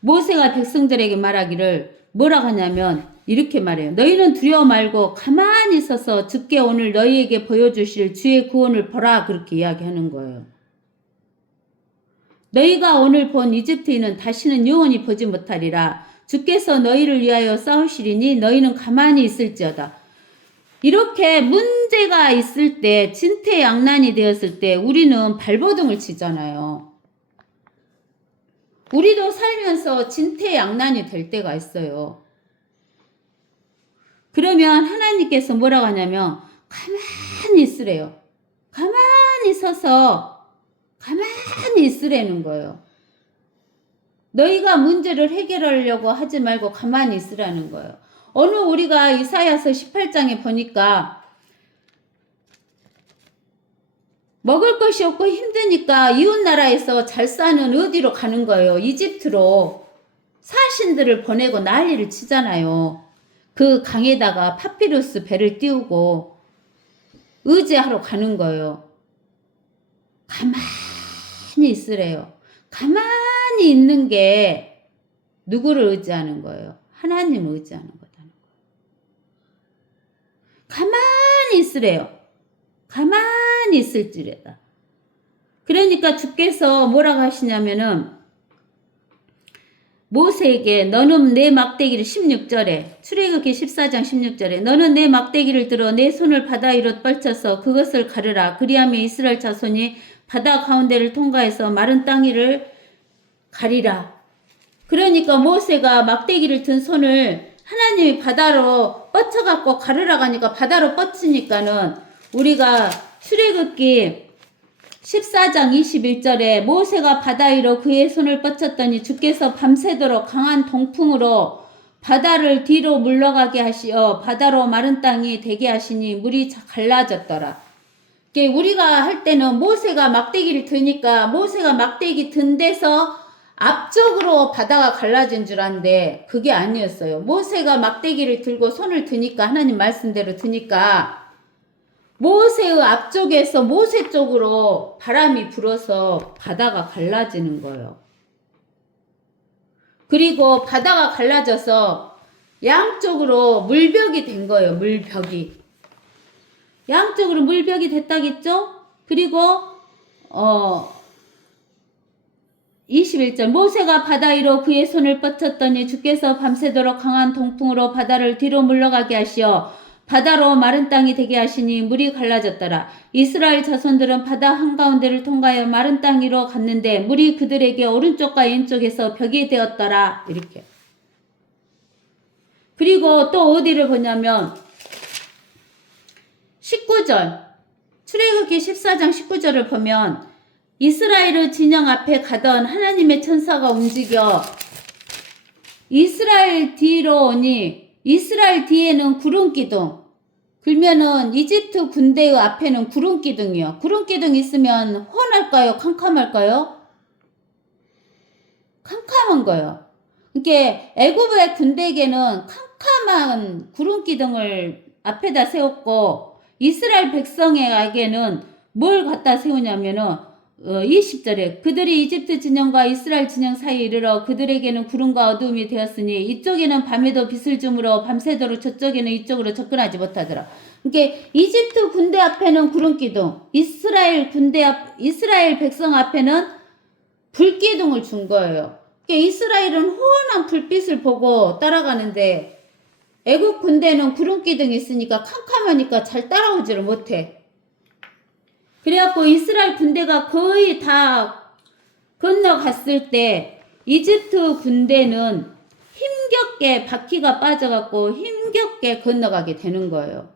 모세가 백성들에게 말하기를 뭐라고 하냐면 이렇게 말해요. 너희는 두려워 말고 가만히 있어서 주께 오늘 너희에게 보여주실 주의 구원을 보라 그렇게 이야기하는 거예요. 너희가 오늘 본 이집트인은 다시는 영원히 보지 못하리라. 주께서 너희를 위하여 싸우시리니 너희는 가만히 있을지어다. 이렇게 문제가 있을 때 진퇴양난이 되었을 때 우리는 발버둥을 치잖아요. 우리도 살면서 진퇴양난이 될 때가 있어요. 그러면 하나님께서 뭐라고 하냐면 가만히 있으래요. 가만히 서서 가만히 있으라는 거예요. 너희가 문제를 해결하려고 하지 말고 가만히 있으라는 거예요. 어느 우리가 이사야서 18장에 보니까 먹을 것이 없고 힘드니까 이웃나라에서 잘 사는 어디로 가는 거예요? 이집트로. 사신들을 보내고 난리를 치잖아요. 그 강에다가 파피루스 배를 띄우고 의지하러 가는 거예요. 가만히 있으래요. 가만히 있는 게 누구를 의지하는 거예요? 하나님을 의지하는 거다는 거예요. 가만히 있으래요. 가만히 있을지래다. 그러니까 주께서 뭐라고 하시냐면은 모세에게 너는 내 막대기를 16절에 출애굽기 14장 16절에 너는 내 막대기를 들어 내 손을 바다 위로 뻗쳐서 그것을 가르라. 그리하면 이스라엘 자손이 바다 가운데를 통과해서 마른 땅 위를 가리라. 그러니까 모세가 막대기를 든 손을 하나님이 바다로 뻗쳐갖고 가르라 가니까 바다로 뻗치니까는 우리가 출애굽기 14장 21절에 모세가 바다 위로 그의 손을 뻗쳤더니 주께서 밤새도록 강한 동풍으로 바다를 뒤로 물러가게 하시어 바다로 마른 땅이 되게 하시니 물이 갈라졌더라. 우리가 할 때는 모세가 막대기를 드니까 모세가 막대기 든 데서 앞쪽으로 바다가 갈라진 줄 아는데 그게 아니었어요. 모세가 막대기를 들고 손을 드니까 하나님 말씀대로 드니까 모세의 앞쪽에서 모세 쪽으로 바람이 불어서 바다가 갈라지는 거예요. 그리고 바다가 갈라져서 양쪽으로 물벽이 된 거예요. 물벽이. 양쪽으로 물벽이 됐다겠죠? 그리고 21절 모세가 바다 위로 그의 손을 뻗쳤더니 주께서 밤새도록 강한 동풍으로 바다를 뒤로 물러가게 하시어 바다로 마른 땅이 되게 하시니 물이 갈라졌더라. 이스라엘 자손들은 바다 한가운데를 통과하여 마른 땅 위로 갔는데 물이 그들에게 오른쪽과 왼쪽에서 벽이 되었더라. 이렇게. 그리고 또 어디를 보냐면 19절 출애굽기 14장 19절을 보면 이스라엘의 진영 앞에 가던 하나님의 천사가 움직여 이스라엘 뒤로 오니 이스라엘 뒤에는 구름기둥. 그러면은 이집트 군대의 앞에는 구름기둥이요. 구름기둥 있으면 훤할까요? 캄캄할까요? 캄캄한 거예요. 그러니까 애굽의 군대에게는 캄캄한 구름기둥을 앞에다 세웠고 이스라엘 백성에게는 뭘 갖다 세우냐면은 20절에 그들이 이집트 진영과 이스라엘 진영 사이에 이르러 그들에게는 구름과 어두움이 되었으니 이쪽에는 밤에도 빛을 주므로 밤새도록 저쪽에는 이쪽으로 접근하지 못하더라. 그러니까 이집트 군대 앞에는 구름기둥, 이스라엘 백성 앞에는 불기둥을 준 거예요. 그러니까 이스라엘은 환한 불빛을 보고 따라가는데 애국 군대는 구름기둥이 있으니까 캄캄하니까 잘 따라오지를 못해. 그래갖고 이스라엘 군대가 거의 다 건너갔을 때 이집트 군대는 힘겹게 바퀴가 빠져갖고 힘겹게 건너가게 되는 거예요.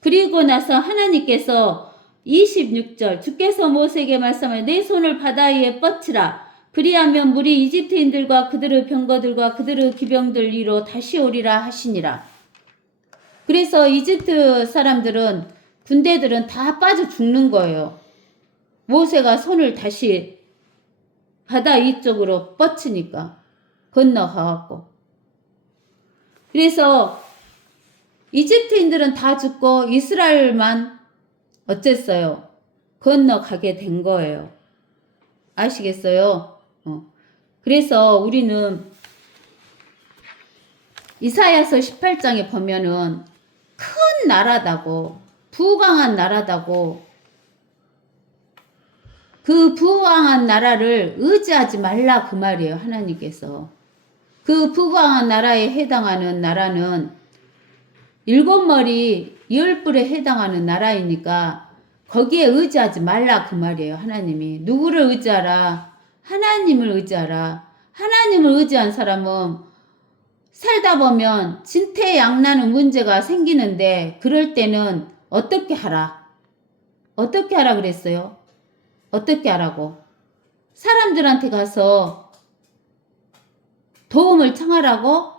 그리고 나서 하나님께서 26절 주께서 모세에게 말씀하여 내 손을 바다 위에 뻗치라. 그리하면 물이 이집트인들과 그들의 병거들과 그들의 기병들 위로 다시 오리라 하시니라. 그래서 이집트 사람들은 군대들은 다 빠져 죽는 거예요. 모세가 손을 다시 바다 이쪽으로 뻗치니까 건너가갖고. 그래서 이집트인들은 다 죽고 이스라엘만 어쨌어요? 건너가게 된 거예요. 아시겠어요? 그래서 우리는 이사야서 18장에 보면은 큰 나라다고 부강한 나라다고 그 부강한 나라를 의지하지 말라 그 말이에요. 하나님께서. 그 부강한 나라에 해당하는 나라는 7머리 10뿔에 해당하는 나라이니까 거기에 의지하지 말라 그 말이에요. 하나님이. 누구를 의지하라? 하나님을 의지하라. 하나님을 의지한 사람은 살다 보면 진퇴양난의 문제가 생기는데 그럴 때는 어떻게 하라? 어떻게 하라 그랬어요? 어떻게 하라고? 사람들한테 가서 도움을 청하라고?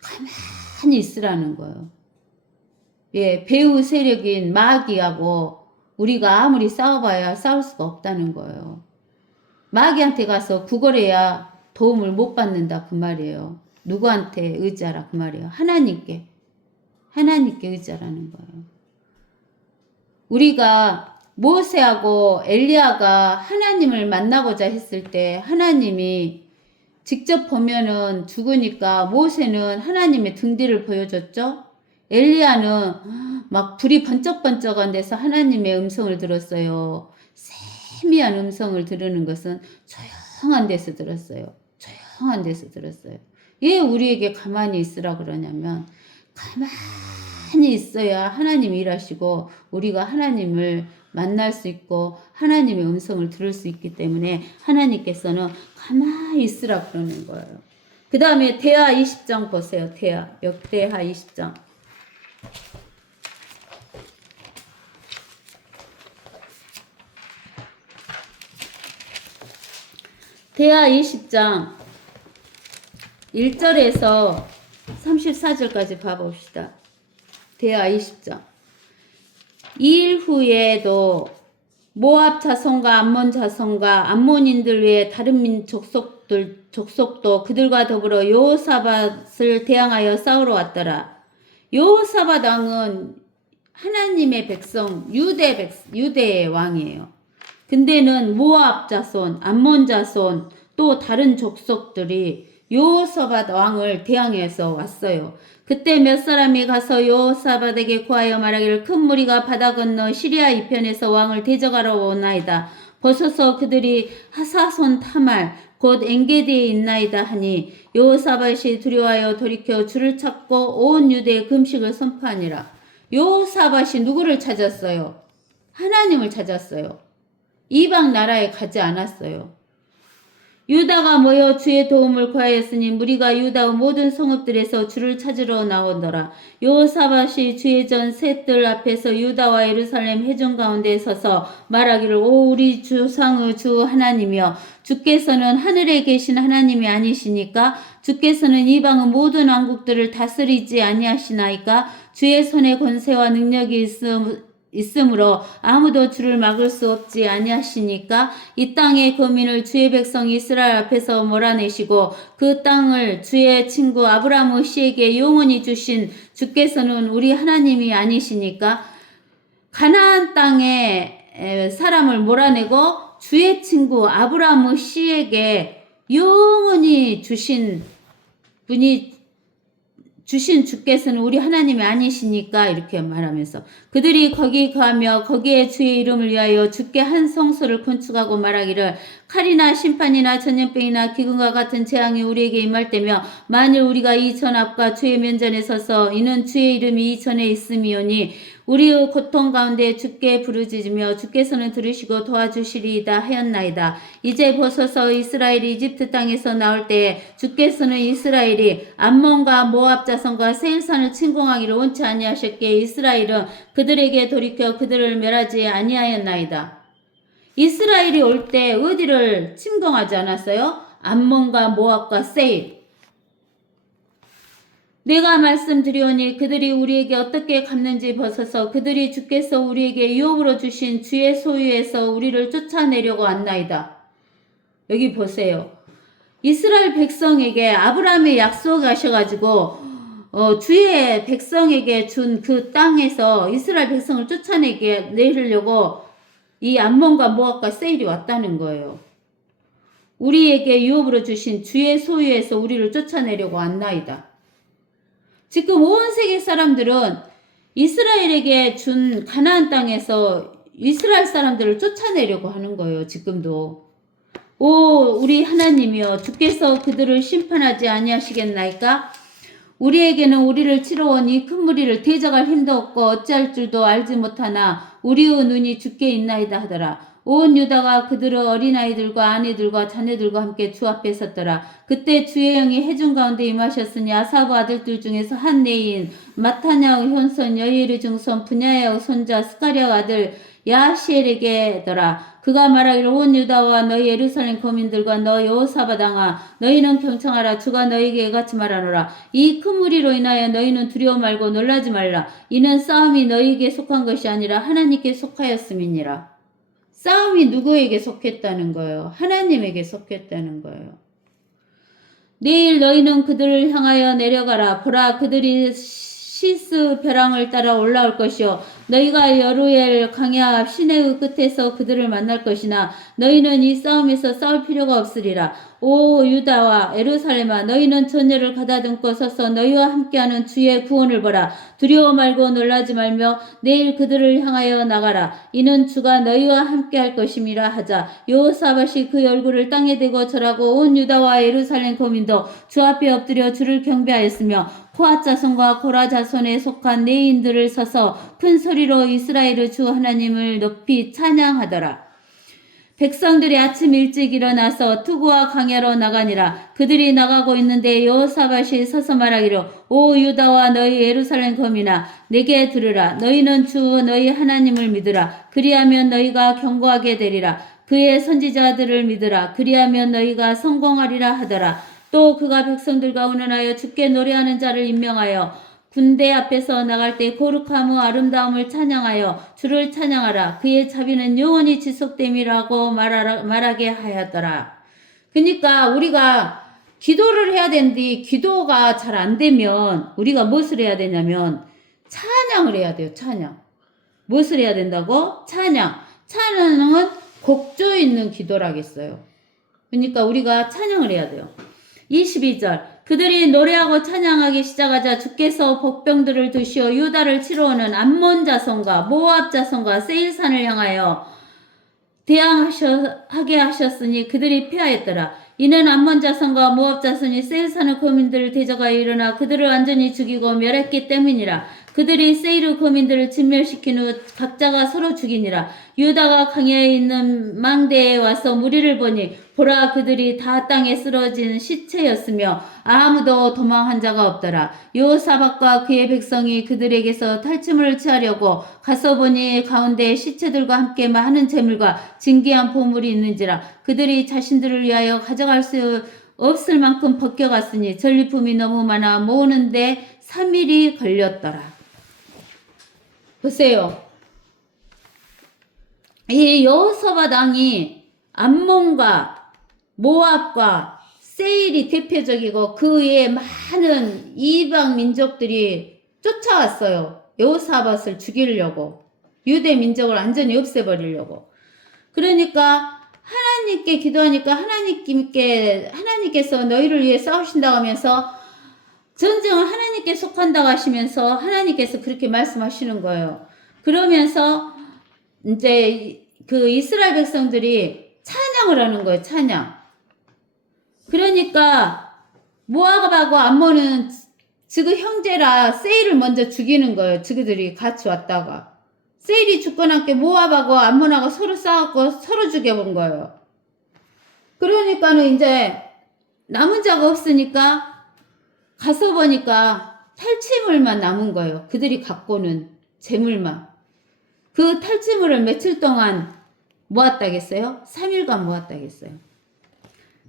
가만히 있으라는 거예요. 예, 배후 세력인 마귀하고 우리가 아무리 싸워봐야 싸울 수가 없다는 거예요. 마귀한테 가서 구걸해야 도움을 못 받는다 그 말이에요. 누구한테 의지하라 그 말이에요. 하나님께 의지하라는 거예요. 우리가 모세하고 엘리야가 하나님을 만나고자 했을 때 하나님이 직접 보면은 죽으니까 모세는 하나님의 등 뒤를 보여줬죠. 엘리야는 막 불이 번쩍번쩍한 데서 하나님의 음성을 들었어요. 세미한 음성을 들으는 것은 조용한 데서 들었어요. 조용한 데서 들었어요. 왜 우리에게 가만히 있으라 그러냐면 가만히 있어야 하나님이 일하시고 우리가 하나님을 만날 수 있고 하나님의 음성을 들을 수 있기 때문에 하나님께서는 가만히 있으라 그러는 거예요. 그 다음에 대하 20장 보세요. 역대하 20장. 대하 20장 1절에서 34절까지 봐봅시다. 대하 20장. 이일 후에도 모압 자손과 암몬 자손과 암몬인들 외에 다른 족속도 그들과 더불어 여호사밧을 대항하여 싸우러 왔더라. 여호사밧 왕은 하나님의 백성 유대의 왕이에요. 근데는 모압 자손, 암몬 자손 또 다른 족속들이 여호사밧 왕을 대항해서 왔어요. 그때 몇 사람이 가서 여호사밧에게 구하여 말하기를 큰 무리가 바다 건너 시리아 이편에서 왕을 대적하러 오나이다. 벗어서 그들이 하사손 타말 곧 엔게디에 있나이다 하니 여호사밧이 두려워하여 돌이켜 주를 찾고 온 유대에 금식을 선포하니라. 여호사밧이 누구를 찾았어요? 하나님을 찾았어요. 이방 나라에 가지 않았어요. 유다가 모여 주의 도움을 구하였으니 무리가 유다의 모든 성읍들에서 주를 찾으러 나오더라. 여호사밧이 주의 전 셋들 앞에서 유다와 예루살렘 회중 가운데 서서 말하기를 오 우리 조상의 주 하나님이여 주께서는 하늘에 계신 하나님이 아니시니까 주께서는 이방의 모든 왕국들을 다스리지 아니하시나이까 주의 손에 권세와 능력이 있으므로 아무도 주를 막을 수 없지 아니하시니까 이 땅의 거민을 주의 백성 이스라엘 앞에서 몰아내시고 그 땅을 주의 친구 아브라함의 씨에게 영원히 주신 주께서는 우리 하나님이 아니시니까 가나안 땅에 사람을 몰아내고 주의 친구 아브라함의 씨에게 영원히 주신 주께서는 우리 하나님이 아니시니까 이렇게 말하면서 그들이 거기 가며 거기에 주의 이름을 위하여 주께 한 성소를 건축하고 말하기를 칼이나 심판이나 전염병이나 기근과 같은 재앙이 우리에게 임할 때며 만일 우리가 이 전 앞과 주의 면전에 서서 이는 주의 이름이 이 전에 있음이오니 우리의 고통 가운데 주께 부르짖으며 주께서는 들으시고 도와주시리이다 하였나이다. 이제 보소서 이스라엘이 이집트 땅에서 나올 때에 주께서는 이스라엘이 암몬과 모압 자손과 세일산을 침공하기를 원치 아니하셨기에 이스라엘은 그들에게 돌이켜 그들을 멸하지 아니하였나이다. 이스라엘이 올 때 어디를 침공하지 않았어요? 암몬과 모압과 세일. 내가 말씀드리오니 그들이 우리에게 어떻게 갚는지 벗어서 그들이 주께서 우리에게 유업으로 주신 주의 소유에서 우리를 쫓아내려고 왔나이다. 여기 보세요. 이스라엘 백성에게 아브라함이 약속하셔가지고 주의 백성에게 준 그 땅에서 이스라엘 백성을 쫓아내려고 이 암몬과 모압과 세일이 왔다는 거예요. 우리에게 유업으로 주신 주의 소유에서 우리를 쫓아내려고 왔나이다. 지금 온 세계 사람들은 이스라엘에게 준 가나안 땅에서 이스라엘 사람들을 쫓아내려고 하는 거예요. 지금도. 오 우리 하나님이여 주께서 그들을 심판하지 아니하시겠나이까? 우리에게는 우리를 치러 온 이 큰 무리를 대적할 힘도 없고 어찌할 줄도 알지 못하나 우리의 눈이 주께 있나이다 하더라. 온 유다가 그들의 어린아이들과 아내들과 자녀들과 함께 주 앞에 섰더라. 그때 주의 영이 회중 가운데 임하셨으니 아사브 아들들 중에서 한 네인 마타냐의 현손 여이엘의 중손 분야의 손자 스가랴의 아들 야시엘에게더라. 그가 말하기를 온 유다와 너희 예루살렘 거민들과 너 여호사밧 왕아 너희는 경청하라. 주가 너희에게 같이 말하노라. 이 큰 무리로 인하여 너희는 두려워 말고 놀라지 말라. 이는 싸움이 너희에게 속한 것이 아니라 하나님께 속하였음이니라. 싸움이 누구에게 속했다는 거예요? 하나님에게 속했다는 거예요. 내일 너희는 그들을 향하여 내려가라. 보라, 그들이 시스 벼랑을 따라 올라올 것이요 너희가 여루엘 강야 앞 시내의 끝에서 그들을 만날 것이나 너희는 이 싸움에서 싸울 필요가 없으리라. 오 유다와 예루살렘아, 너희는 전열을 가다듬고 서서 너희와 함께하는 주의 구원을 보라. 두려워 말고 놀라지 말며 내일 그들을 향하여 나가라. 이는 주가 너희와 함께할 것임이라 하자. 여호사밧이 그 얼굴을 땅에 대고 절하고 온 유다와 예루살렘 거민도 주 앞에 엎드려 주를 경배하였으며 코앗 자손과 고라 자손에 속한 내인들을 서서 큰 소리로 이스라엘의 주 하나님을 높이 찬양하더라. 백성들이 아침 일찍 일어나서 투구와 강야로 나가니라. 그들이 나가고 있는데 여호사밧이 서서 말하기를 오 유다와 너희 예루살렘 거민아, 내게 들으라. 너희는 주 너희 하나님을 믿으라. 그리하면 너희가 견고하게 되리라. 그의 선지자들을 믿으라. 그리하면 너희가 성공하리라 하더라. 또 그가 백성들과 운운하여 주께 노래하는 자를 임명하여 군대 앞에서 나갈 때 거룩함의 아름다움을 찬양하여 주를 찬양하라. 그의 자비는 영원히 지속됨이라고 말하게 하였더라. 그러니까 우리가 기도를 해야 되는데 기도가 잘 안 되면 우리가 무엇을 해야 되냐면 찬양을 해야 돼요. 찬양. 무엇을 해야 된다고? 찬양. 찬양은 곡조 있는 기도라겠어요. 그러니까 우리가 찬양을 해야 돼요. 22절 그들이 노래하고 찬양하기 시작하자 주께서 복병들을 드시어 유다를 치러 오는 암몬 자손과 모압 자손과 세일산을 향하여 대항하게 하셨으니 그들이 패하였더라. 이는 암몬 자손과 모압 자손이 세일산의 거민들을 대적하여 일어나 그들을 완전히 죽이고 멸했기 때문이라. 그들이 세일의 거민들을 진멸시킨 후 각자가 서로 죽이니라. 유다가 강야에 있는 망대에 와서 무리를 보니 보라, 그들이 다 땅에 쓰러진 시체였으며 아무도 도망한 자가 없더라. 여호사밧과 그의 백성이 그들에게서 탈취물을 취하려고 가서 보니 가운데 시체들과 함께 많은 재물과 진귀한 보물이 있는지라. 그들이 자신들을 위하여 가져갈 수 없을 만큼 벗겨갔으니 전리품이 너무 많아 모으는데 3일이 걸렸더라. 보세요. 이 여호사밧 왕이 암몬과 모압과 세일이 대표적이고 그 외에 많은 이방 민족들이 쫓아왔어요. 여호사밧을 죽이려고. 유대 민족을 완전히 없애버리려고. 그러니까 하나님께 기도하니까 하나님께서 너희를 위해 싸우신다고 하면서 전쟁은 하나님께 속한다고 하시면서 하나님께서 그렇게 말씀하시는 거예요. 그러면서 이제 그 이스라엘 백성들이 찬양을 하는 거예요. 찬양. 그러니까 모압하고 암몬은 지그 형제라 세일을 먼저 죽이는 거예요. 지그들이 같이 왔다가. 세일이 죽고 나게 모압하고 암몬하고 서로 싸웠고 서로 죽여본 거예요. 그러니까는 이제 남은 자가 없으니까 가서 보니까 탈취물만 남은 거예요. 그들이 갖고는 재물만. 그 탈취물을 며칠 동안 모았다겠어요? 3일간 모았다겠어요.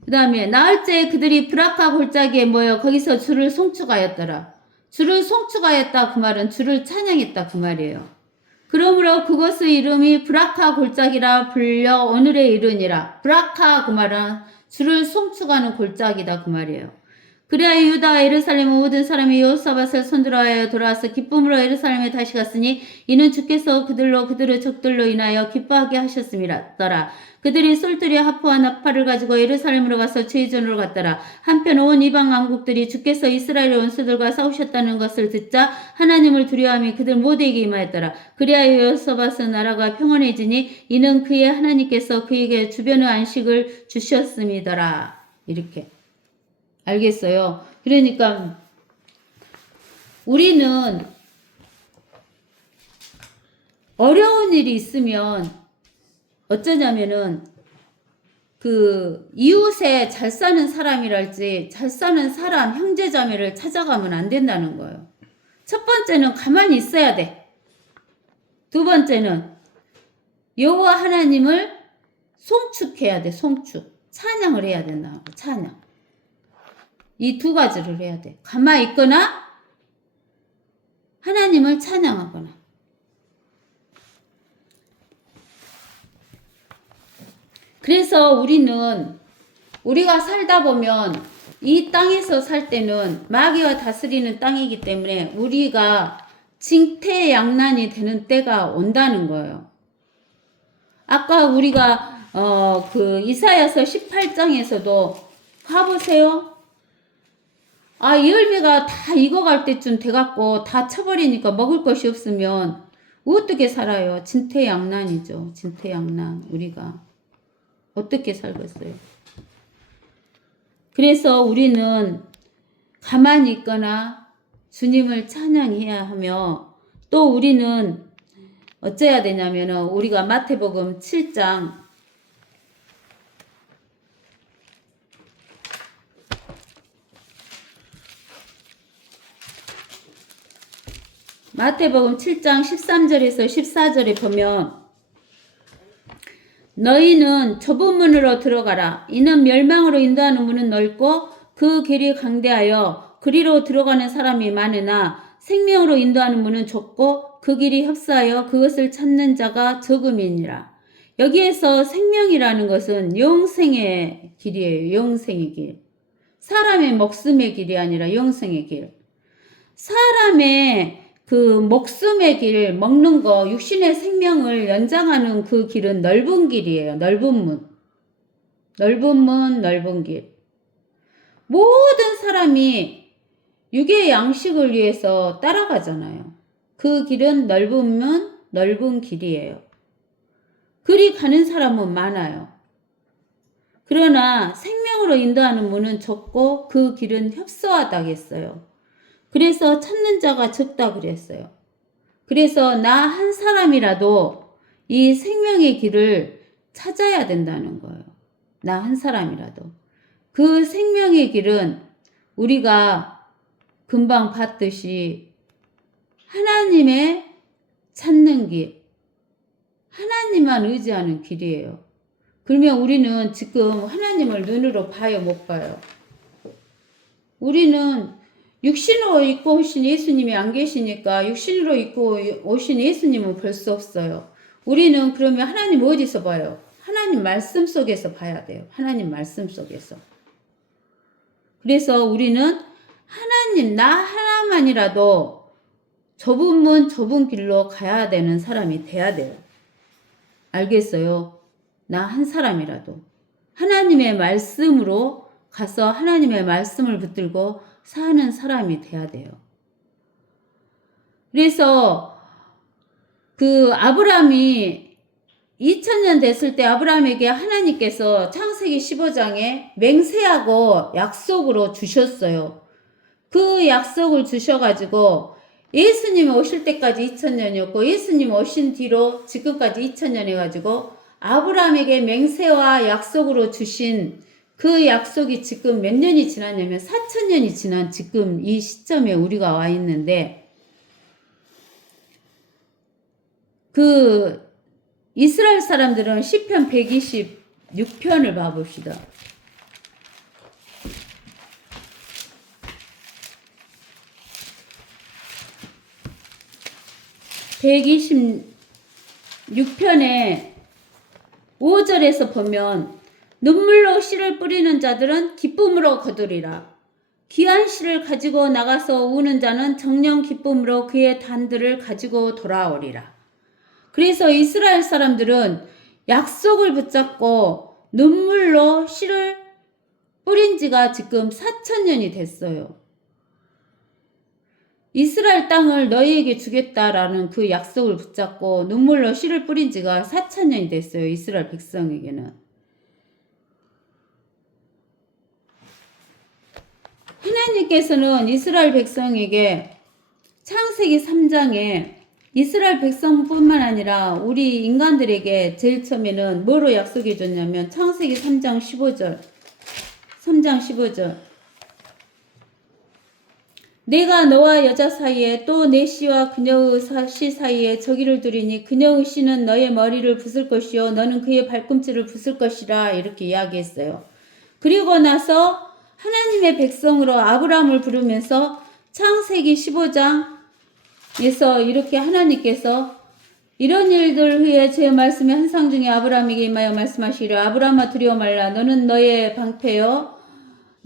그 다음에 나흘째 그들이 브라카 골짜기에 모여 거기서 주를 송축하였더라. 주를 송축하였다 그 말은 주를 찬양했다 그 말이에요. 그러므로 그곳의 이름이 브라카 골짜기라 불려 오늘에 이르니라. 브라카 그 말은 주를 송축하는 골짜기다 그 말이에요. 그래야 유다와 예루살렘 모든 사람이 여호사밧을 손들어하여 돌아와서 기쁨으로 예루살렘에 다시 갔으니 이는 주께서 그들의 적들로 인하여 기뻐하게 하셨음이더라. 그들이 쏠들이 하프와 나팔을 가지고 예루살렘으로 가서 주의 전으로 갔더라. 한편 온 이방 왕국들이 주께서 이스라엘의 원수들과 싸우셨다는 것을 듣자 하나님을 두려워함이 그들 모두에게 임하였더라. 그리하여 여호사밧은 나라가 평안해지니 이는 그의 하나님께서 그에게 주변의 안식을 주셨음이더라. 이렇게. 알겠어요? 그러니까 우리는 어려운 일이 있으면 어쩌냐면은 그 이웃에 잘 사는 사람이랄지 잘 사는 사람 형제자매를 찾아가면 안 된다는 거예요. 첫 번째는 가만히 있어야 돼. 두 번째는 여호와 하나님을 송축해야 돼. 송축. 찬양을 해야 된다고. 찬양. 이 두 가지를 해야 돼. 가만히 있거나 하나님을 찬양하거나. 그래서 우리가 살다 보면 이 땅에서 살 때는 마귀가 다스리는 땅이기 때문에 우리가 징태양난이 되는 때가 온다는 거예요. 아까 우리가 그 이사야서 18장에서도 봐보세요. 열매가 다 익어갈 때쯤 돼갖고 다 쳐버리니까 먹을 것이 없으면 어떻게 살아요? 진퇴양난이죠. 진퇴양난. 우리가 어떻게 살겠어요? 그래서 우리는 가만히 있거나 주님을 찬양해야 하며, 또 우리는 어째야 되냐면은 우리가 마태복음 7장 마태복음 7장 13절에서 14절에 보면, 너희는 좁은 문으로 들어가라. 이는 멸망으로 인도하는 문은 넓고 그 길이 강대하여 그리로 들어가는 사람이 많으나, 생명으로 인도하는 문은 좁고 그 길이 협사하여 그것을 찾는 자가 적음이니라. 여기에서 생명이라는 것은 영생의 길이에요. 영생의 길. 사람의 목숨의 길이 아니라 영생의 길. 사람의 그 목숨의 길, 먹는 거, 육신의 생명을 연장하는 그 길은 넓은 길이에요. 넓은 문. 넓은 문, 넓은 길. 모든 사람이 육의 양식을 위해서 따라가잖아요. 그 길은 넓은 문, 넓은 길이에요. 그리 가는 사람은 많아요. 그러나 생명으로 인도하는 문은 좁고 그 길은 협소하다고 했어요. 그래서 찾는 자가 적다 그랬어요. 그래서 나 한 사람이라도 이 생명의 길을 찾아야 된다는 거예요. 나 한 사람이라도. 그 생명의 길은 우리가 금방 봤듯이 하나님의 찾는 길, 하나님만 의지하는 길이에요. 그러면 우리는 지금 하나님을 눈으로 봐요, 못 봐요? 우리는 육신으로 입고 오신 예수님이 안 계시니까 육신으로 입고 오신 예수님은 볼 수 없어요. 우리는 그러면 하나님 어디서 봐요? 하나님 말씀 속에서 봐야 돼요. 하나님 말씀 속에서. 그래서 우리는 하나님, 나 하나만이라도 좁은 문, 좁은 길로 가야 되는 사람이 돼야 돼요. 알겠어요? 나 한 사람이라도. 하나님의 말씀으로 가서 하나님의 말씀을 붙들고 사는 사람이 돼야 돼요. 그래서 그 아브라함이 2000년 됐을 때 아브라함에게 하나님께서 창세기 15장에 맹세하고 약속으로 주셨어요. 그 약속을 주셔가지고 예수님이 오실 때까지 2000년이었고 예수님 오신 뒤로 지금까지 2000년 해가지고 아브라함에게 맹세와 약속으로 주신 그 약속이 지금 몇 년이 지났냐면 4000년이 지난 지금 이 시점에 우리가 와 있는데, 그 이스라엘 사람들은 시편 126편을 봐봅시다. 126편에 5절에서 보면, 눈물로 씨를 뿌리는 자들은 기쁨으로 거두리라. 귀한 씨를 가지고 나가서 우는 자는 정녕 기쁨으로 그의 단들을 가지고 돌아오리라. 그래서 이스라엘 사람들은 약속을 붙잡고 눈물로 씨를 뿌린 지가 지금 4000년이 됐어요. 이스라엘 땅을 너희에게 주겠다라는 그 약속을 붙잡고 눈물로 씨를 뿌린 지가 4000년이 됐어요. 이스라엘 백성에게는. 하나님께서는 이스라엘 백성에게 창세기 3장에 이스라엘 백성뿐만 아니라 우리 인간들에게 제일 처음에는 뭐로 약속해 줬냐면 창세기 3장 15절. 내가 너와 여자 사이에 또 내 씨와 그녀의 씨 사이에 저기를 두리니 그녀의 씨는 너의 머리를 부술 것이요 너는 그의 발꿈치를 부술 것이라, 이렇게 이야기했어요. 그리고 나서 하나님의 백성으로 아브라함을 부르면서 창세기 15장에서 이렇게 하나님께서 이런 일들 후에 제 말씀의 한상 중에 아브라함에게 임하여 말씀하시기를, 아브라함아 두려워 말라. 너는 너의 방패요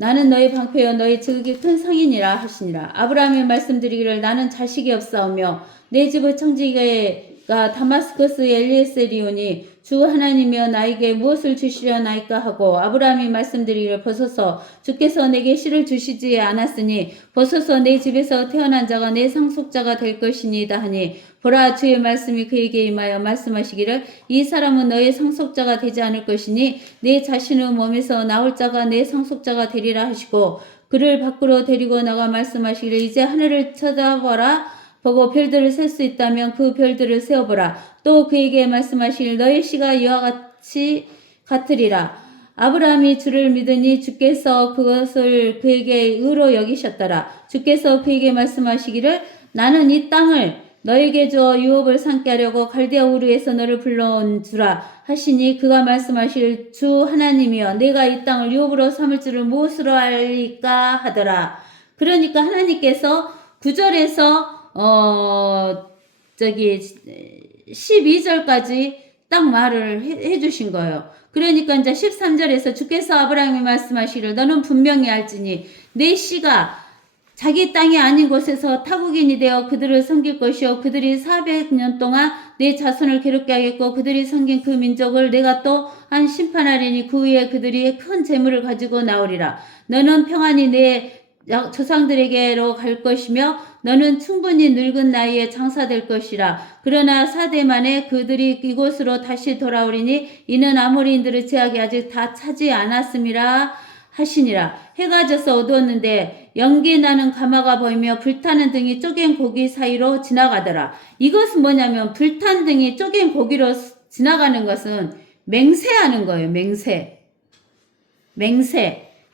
나는 너희 방패여 너희 지극히 큰 상인이라 하시니라. 아브라함이 말씀드리기를 나는 자식이 없사오며 내 집의 청지기가 다마스커스 엘리에셀이오니 주 하나님이여 나에게 무엇을 주시려나이까 하고 아브라함이 말씀드리기를 벗어서 주께서 내게 씨를 주시지 않았으니 벗어서 내 집에서 태어난 자가 내 상속자가 될 것이니이다 하니 보라 주의 말씀이 그에게 임하여 말씀하시기를 이 사람은 너의 상속자가 되지 않을 것이니 내 자신의 몸에서 나올 자가 내 상속자가 되리라 하시고 그를 밖으로 데리고 나가 말씀하시기를 이제 하늘을 쳐다보라 보고 별들을 셀 수 있다면 그 별들을 세어보라. 또 그에게 말씀하시길 너의 씨가 이와 같이 같으리라. 아브라함이 주를 믿으니 주께서 그것을 그에게 의로 여기셨더라. 주께서 그에게 말씀하시기를 나는 이 땅을 너에게 주어 유업을 삼게 하려고 갈대아 우르에서 너를 불러온 주라 하시니 그가 말씀하실 주 하나님이여 내가 이 땅을 유업으로 삼을 줄을 무엇으로 알리까 하더라. 그러니까 하나님께서 9절에서 12절까지 딱 말을 해주신 거예요. 그러니까 이제 13절에서 주께서 아브라함이 말씀하시기를 너는 분명히 알지니 내 씨가 자기 땅이 아닌 곳에서 타국인이 되어 그들을 섬길 것이요 그들이 400년 동안 내 자손을 괴롭게 하겠고 그들이 섬긴 그 민족을 내가 또한 심판하리니 그 후에 그들이 큰 재물을 가지고 나오리라. 너는 평안히 내 조상들에게로 갈 것이며 너는 충분히 늙은 나이에 장사될 것이라. 그러나 4대 만에 그들이 이곳으로 다시 돌아오리니 이는 아모리인들의 제약이 아직 다 차지 않았음이라 하시니라. 해가 져서 어두웠는데 연기 나는 가마가 보이며 불타는 등이 쪼갠 고기 사이로 지나가더라. 이것은 뭐냐면 불탄 등이 쪼갠 고기로 지나가는 것은 맹세하는 거예요. 맹세.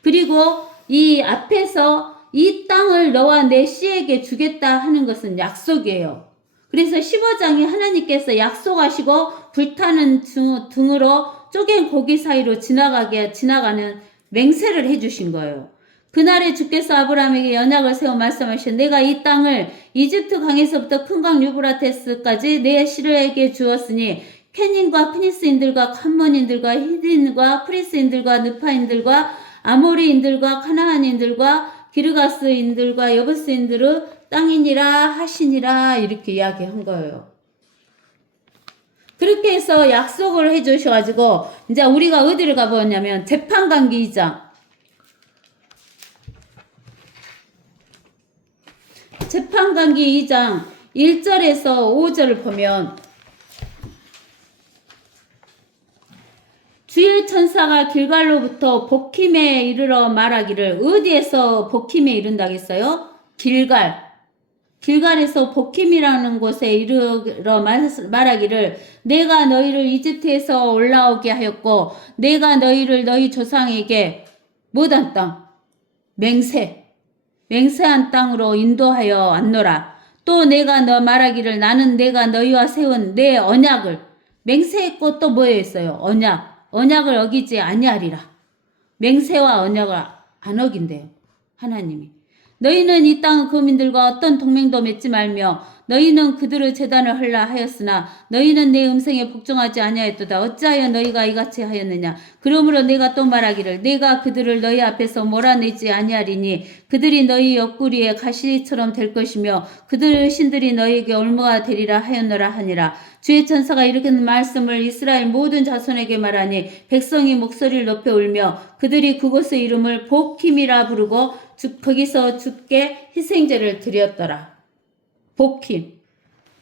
그리고 이 앞에서 이 땅을 너와 내 씨에게 주겠다 하는 것은 약속이에요. 그래서 15장이 하나님께서 약속하시고 불타는 등으로 쪼갠 고기 사이로 지나가는 맹세를 해주신 거예요. 그날에 주께서 아브라함에게 언약을 세워 말씀하신 내가 이 땅을 이집트 강에서부터 큰 강 유브라테스까지 내 씨에게 주었으니 케닌과 피니스인들과 캄몬인들과 히딘과 프리스인들과 느파인들과 아모리인들과 카나안인들과 기르가스인들과 여부스인들의 땅이니라 하시니라 이렇게 이야기한 거예요. 그렇게 해서 약속을 해주셔가지고 이제 우리가 어디를 가보냐면 재판관기 2장 재판관기 2장 1절에서 5절을 보면 주의 천사가 길갈로부터 복힘에 이르러 말하기를 어디에서 복힘에 이른다겠어요? 길갈에서 복힘이라는 곳에 이르러 말하기를 내가 너희를 이집트에서 올라오게 하였고 내가 너희를 너희 조상에게 뭐단 땅? 맹세한 땅으로 인도하여 안노라. 또 내가 너 말하기를 나는 내가 너희와 세운 내 언약을 맹세했고 또 뭐에 있어요? 언약을 어기지 아니하리라. 맹세와 언약을 안 어긴대요. 하나님이. 너희는 이 땅의 거민들과 어떤 동맹도 맺지 말며 너희는 그들의 재단을 헐라 하였으나 너희는 내 음성에 복종하지 아니하였도다. 어찌하여 너희가 이같이 하였느냐. 그러므로 내가 또 말하기를 내가 그들을 너희 앞에서 몰아내지 아니하리니 그들이 너희 옆구리에 가시처럼 될 것이며 그들의 신들이 너희에게 올무가 되리라 하였노라 하니라. 주의 천사가 이렇게 말씀을 이스라엘 모든 자손에게 말하니 백성이 목소리를 높여 울며 그들이 그곳의 이름을 복힘이라 부르고 거기서 주께 희생제를 드렸더라. 복힘.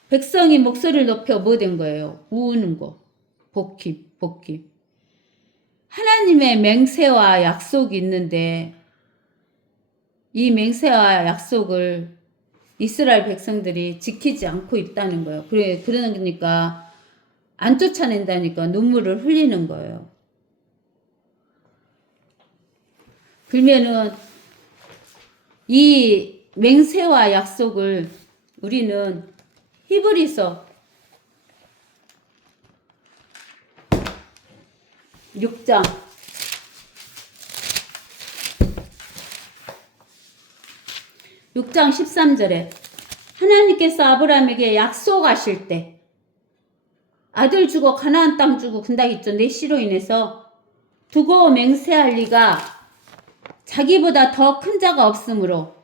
백성이 목소리를 높여 뭐 된 거예요? 우는 거. 복힘. 하나님의 맹세와 약속이 있는데 이 맹세와 약속을 이스라엘 백성들이 지키지 않고 있다는 거예요. 그러니까 안 쫓아낸다니까 눈물을 흘리는 거예요. 그러면은 이 맹세와 약속을 우리는 히브리서 6장 13절에 하나님께서 아브라함에게 약속하실 때 아들 주고 가나안 땅 주고 근다 했죠. 내 씨로 인해서 두고 맹세할 리가 자기보다 더 큰 자가 없으므로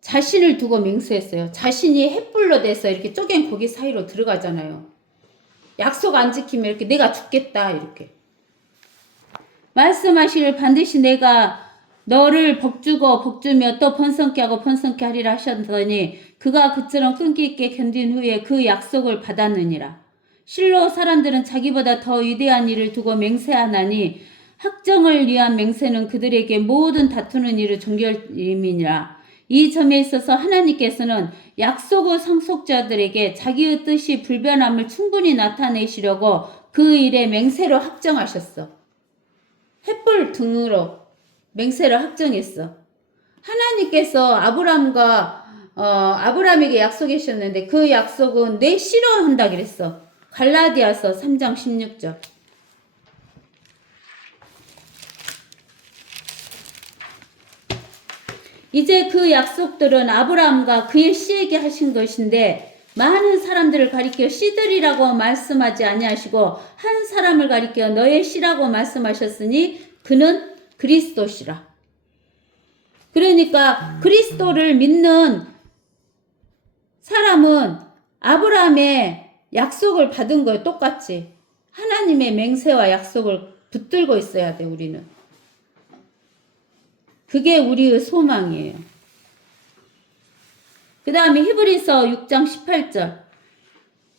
자신을 두고 맹세했어요. 자신이 횃불로 돼서 이렇게 쪼갠 고기 사이로 들어가잖아요. 약속 안 지키면 이렇게 내가 죽겠다 이렇게 말씀하시길 반드시 내가 너를 복주고 복주며 또 번성케 하고 번성케 하리라 하셨더니 그가 그처럼 끈기 있게 견딘 후에 그 약속을 받았느니라. 실로 사람들은 자기보다 더 위대한 일을 두고 맹세하나니 확정을 위한 맹세는 그들에게 모든 다투는 일을 종결임이니라. 이 점에 있어서 하나님께서는 약속의 상속자들에게 자기의 뜻이 불변함을 충분히 나타내시려고 그 일에 맹세로 확정하셨어. 횃불 등으로 맹세를 확정했어. 하나님께서 아브라함에게 약속하셨는데 그 약속은 내 씨로 한다 그랬어. 갈라디아서 3장 16절. 이제 그 약속들은 아브라함과 그의 씨에게 하신 것인데 많은 사람들을 가리켜 씨들이라고 말씀하지 아니하시고 한 사람을 가리켜 너의 씨라고 말씀하셨으니 그는 그리스도시라. 그러니까 그리스도를 믿는 사람은 아브라함의 약속을 받은 거예요. 똑같이. 하나님의 맹세와 약속을 붙들고 있어야 돼, 우리는. 그게 우리의 소망이에요. 그 다음에 히브리서 6장 18절.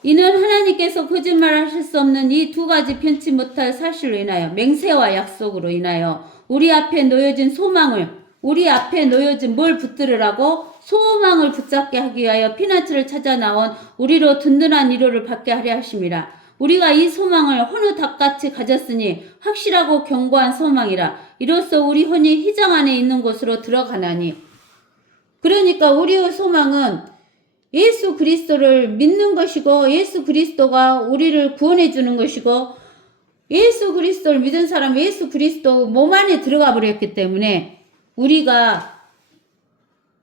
이는 하나님께서 거짓말하실 수 없는 이 두 가지 편치 못할 사실로 인하여 맹세와 약속으로 인하여 우리 앞에 놓여진 뭘 붙들으라고 소망을 붙잡게 하기 위하여 피난처를 찾아 나온 우리로 든든한 위로를 받게 하려 하심이라. 우리가 이 소망을 혼우 닭같이 가졌으니 확실하고 견고한 소망이라. 이로써 우리 혼이 휘장 안에 있는 곳으로 들어가나니. 그러니까 우리의 소망은 예수 그리스도를 믿는 것이고 예수 그리스도가 우리를 구원해 주는 것이고 예수 그리스도를 믿은 사람은 예수 그리스도 몸 안에 들어가 버렸기 때문에 우리가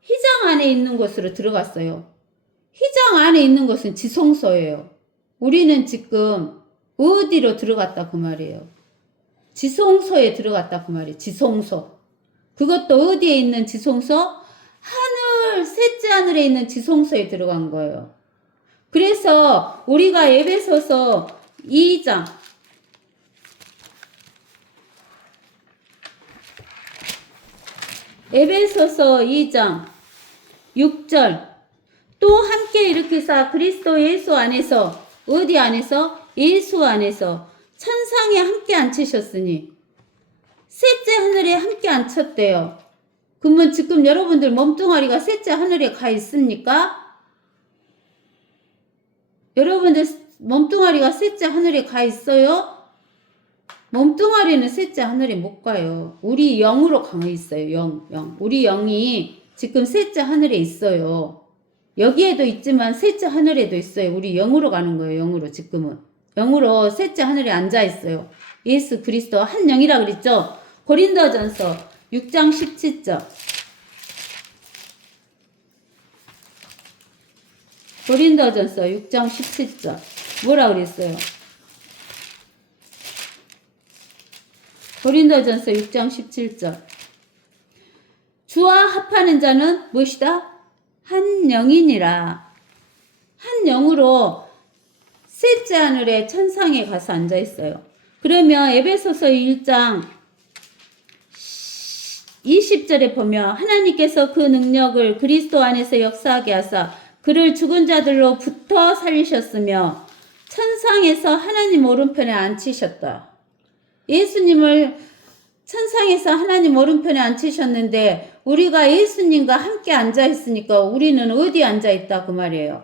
휘장 안에 있는 곳으로 들어갔어요. 휘장 안에 있는 것은 지성소예요. 우리는 지금 어디로 들어갔다 그 말이에요. 지성소에 들어갔다 그 말이에요. 지성소. 그것도 어디에 있는 지성소? 셋째 하늘에 있는 지성소에 들어간 거예요. 그래서 우리가 에베소서 2장 에베소서 2장 6절 또 함께 일으키사 그리스도 예수 안에서 어디 안에서? 예수 안에서 천상에 함께 앉히셨으니 셋째 하늘에 함께 앉혔대요. 그러면 지금 여러분들 몸뚱아리가 셋째 하늘에 가 있습니까? 여러분들 몸뚱아리가 셋째 하늘에 가 있어요? 몸뚱아리는 셋째 하늘에 못 가요. 우리 영으로 가 있어요. 영. 우리 영이 지금 셋째 하늘에 있어요. 여기에도 있지만 셋째 하늘에도 있어요. 우리 영으로 가는 거예요. 영으로 지금은. 영으로 셋째 하늘에 앉아 있어요. 예수 그리스도 한 영이라 그랬죠? 고린도전서 6장 17절. 고린도전서 6장 17절. 뭐라 그랬어요? 고린도전서 6장 17절. 주와 합하는 자는 무엇이다? 한 영이니라. 한 영으로 셋째 하늘에 천상에 가서 앉아 있어요. 그러면 에베소서 1장 20절에 보면 하나님께서 그 능력을 그리스도 안에서 역사하게 하사 그를 죽은 자들로부터 살리셨으며 천상에서 하나님 오른편에 앉히셨다. 예수님을 천상에서 하나님 오른편에 앉히셨는데 우리가 예수님과 함께 앉아 있으니까 우리는 어디 앉아 있다 그 말이에요.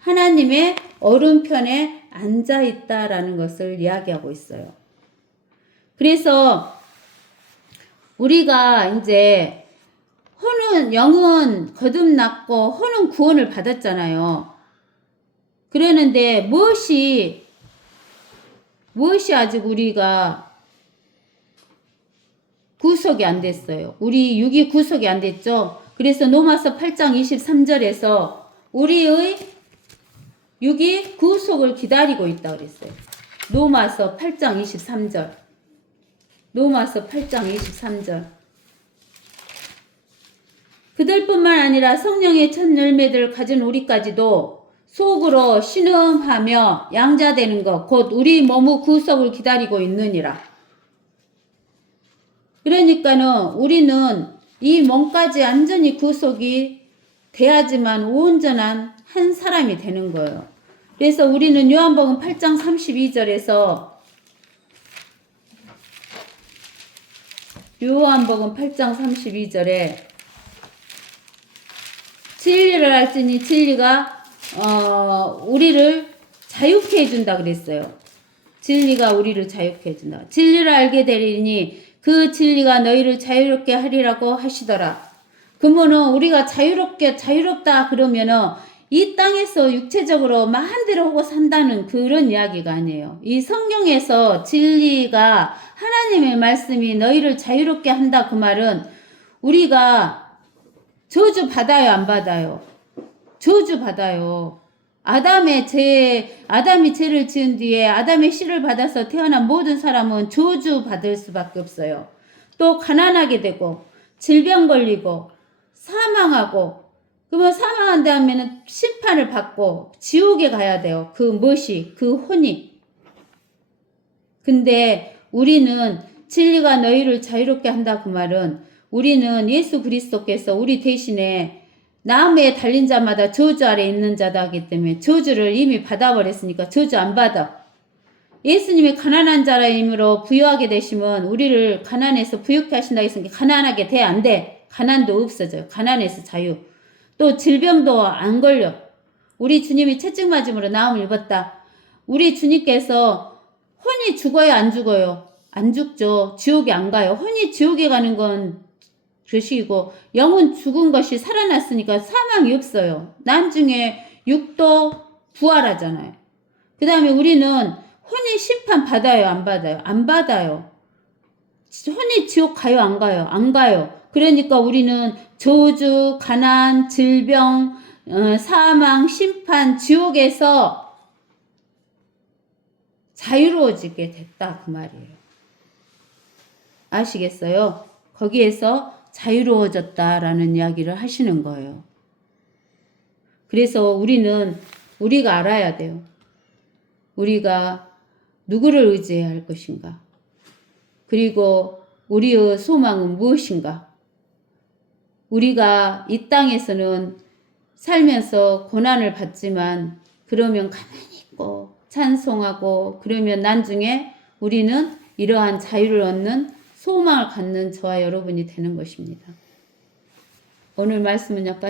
하나님의 오른편에 앉아 있다라는 것을 이야기하고 있어요. 그래서 우리가 이제 영은 거듭났고 혼은 구원을 받았잖아요. 그러는데 무엇이 아직 우리가 구속이 안 됐어요. 우리 육이 구속이 안 됐죠. 그래서 로마서 8장 23절에서 우리의 육이 구속을 기다리고 있다 그랬어요. 로마서 8장 23절. 로마서 8장 23절. 그들뿐만 아니라 성령의 첫 열매들을 가진 우리까지도 속으로 신음하며 양자되는 것, 곧 우리 몸의 구속을 기다리고 있느니라. 그러니까는 우리는 이 몸까지 완전히 구속이 돼야지만 온전한 한 사람이 되는 거예요. 그래서 우리는 요한복음 8장 32절에서 요한복음 8장 32절에 진리를 알지니 진리가 우리를 자유케 해준다 그랬어요. 진리가 우리를 자유케 해준다. 진리를 알게 되리니 그 진리가 너희를 자유롭게 하리라고 하시더라. 그러면은 우리가 자유롭다 그러면은 이 땅에서 육체적으로 마음대로 하고 산다는 그런 이야기가 아니에요. 이 성경에서 진리가 하나님의 말씀이 너희를 자유롭게 한다 그 말은 우리가 저주 받아요, 안 받아요? 저주 받아요. 아담이 죄를 지은 뒤에 아담의 씨를 받아서 태어난 모든 사람은 저주 받을 수밖에 없어요. 또 가난하게 되고 질병 걸리고 사망하고 그러면 사망한 다음에는 심판을 받고 지옥에 가야 돼요. 그 혼이. 근데 우리는 진리가 너희를 자유롭게 한다 그 말은 우리는 예수 그리스도께서 우리 대신에 나무에 달린 자마다 저주 아래 있는 자다 하기 때문에 저주를 이미 받아버렸으니까 저주 안 받아. 예수님이 가난한 자라 힘으로 부유하게 되시면 우리를 가난해서 부유케 하신다 했으니까 가난하게 돼? 안 돼? 가난도 없어져요. 가난에서 자유. 또 질병도 안 걸려. 우리 주님이 채찍 맞음으로 나음을 입었다. 우리 주님께서 혼이 죽어요? 안 죽어요? 안 죽죠. 지옥에 안 가요. 혼이 지옥에 가는 건 것이고 영은 죽은 것이 살아났으니까 사망이 없어요. 나중에 육도 부활하잖아요. 그 다음에 우리는 혼이 심판 받아요? 안 받아요? 안 받아요. 혼이 지옥 가요? 안 가요? 안 가요. 그러니까 우리는 저주, 가난, 질병, 사망, 심판, 지옥에서 자유로워지게 됐다 그 말이에요. 아시겠어요? 거기에서 자유로워졌다라는 이야기를 하시는 거예요. 그래서 우리가 알아야 돼요. 우리가 누구를 의지해야 할 것인가? 그리고 우리의 소망은 무엇인가? 우리가 이 땅에서는 살면서 고난을 받지만 그러면 가만히 있고 찬송하고 그러면 나중에 우리는 이러한 자유를 얻는 소망을 갖는 저와 여러분이 되는 것입니다. 오늘 말씀은 여기까지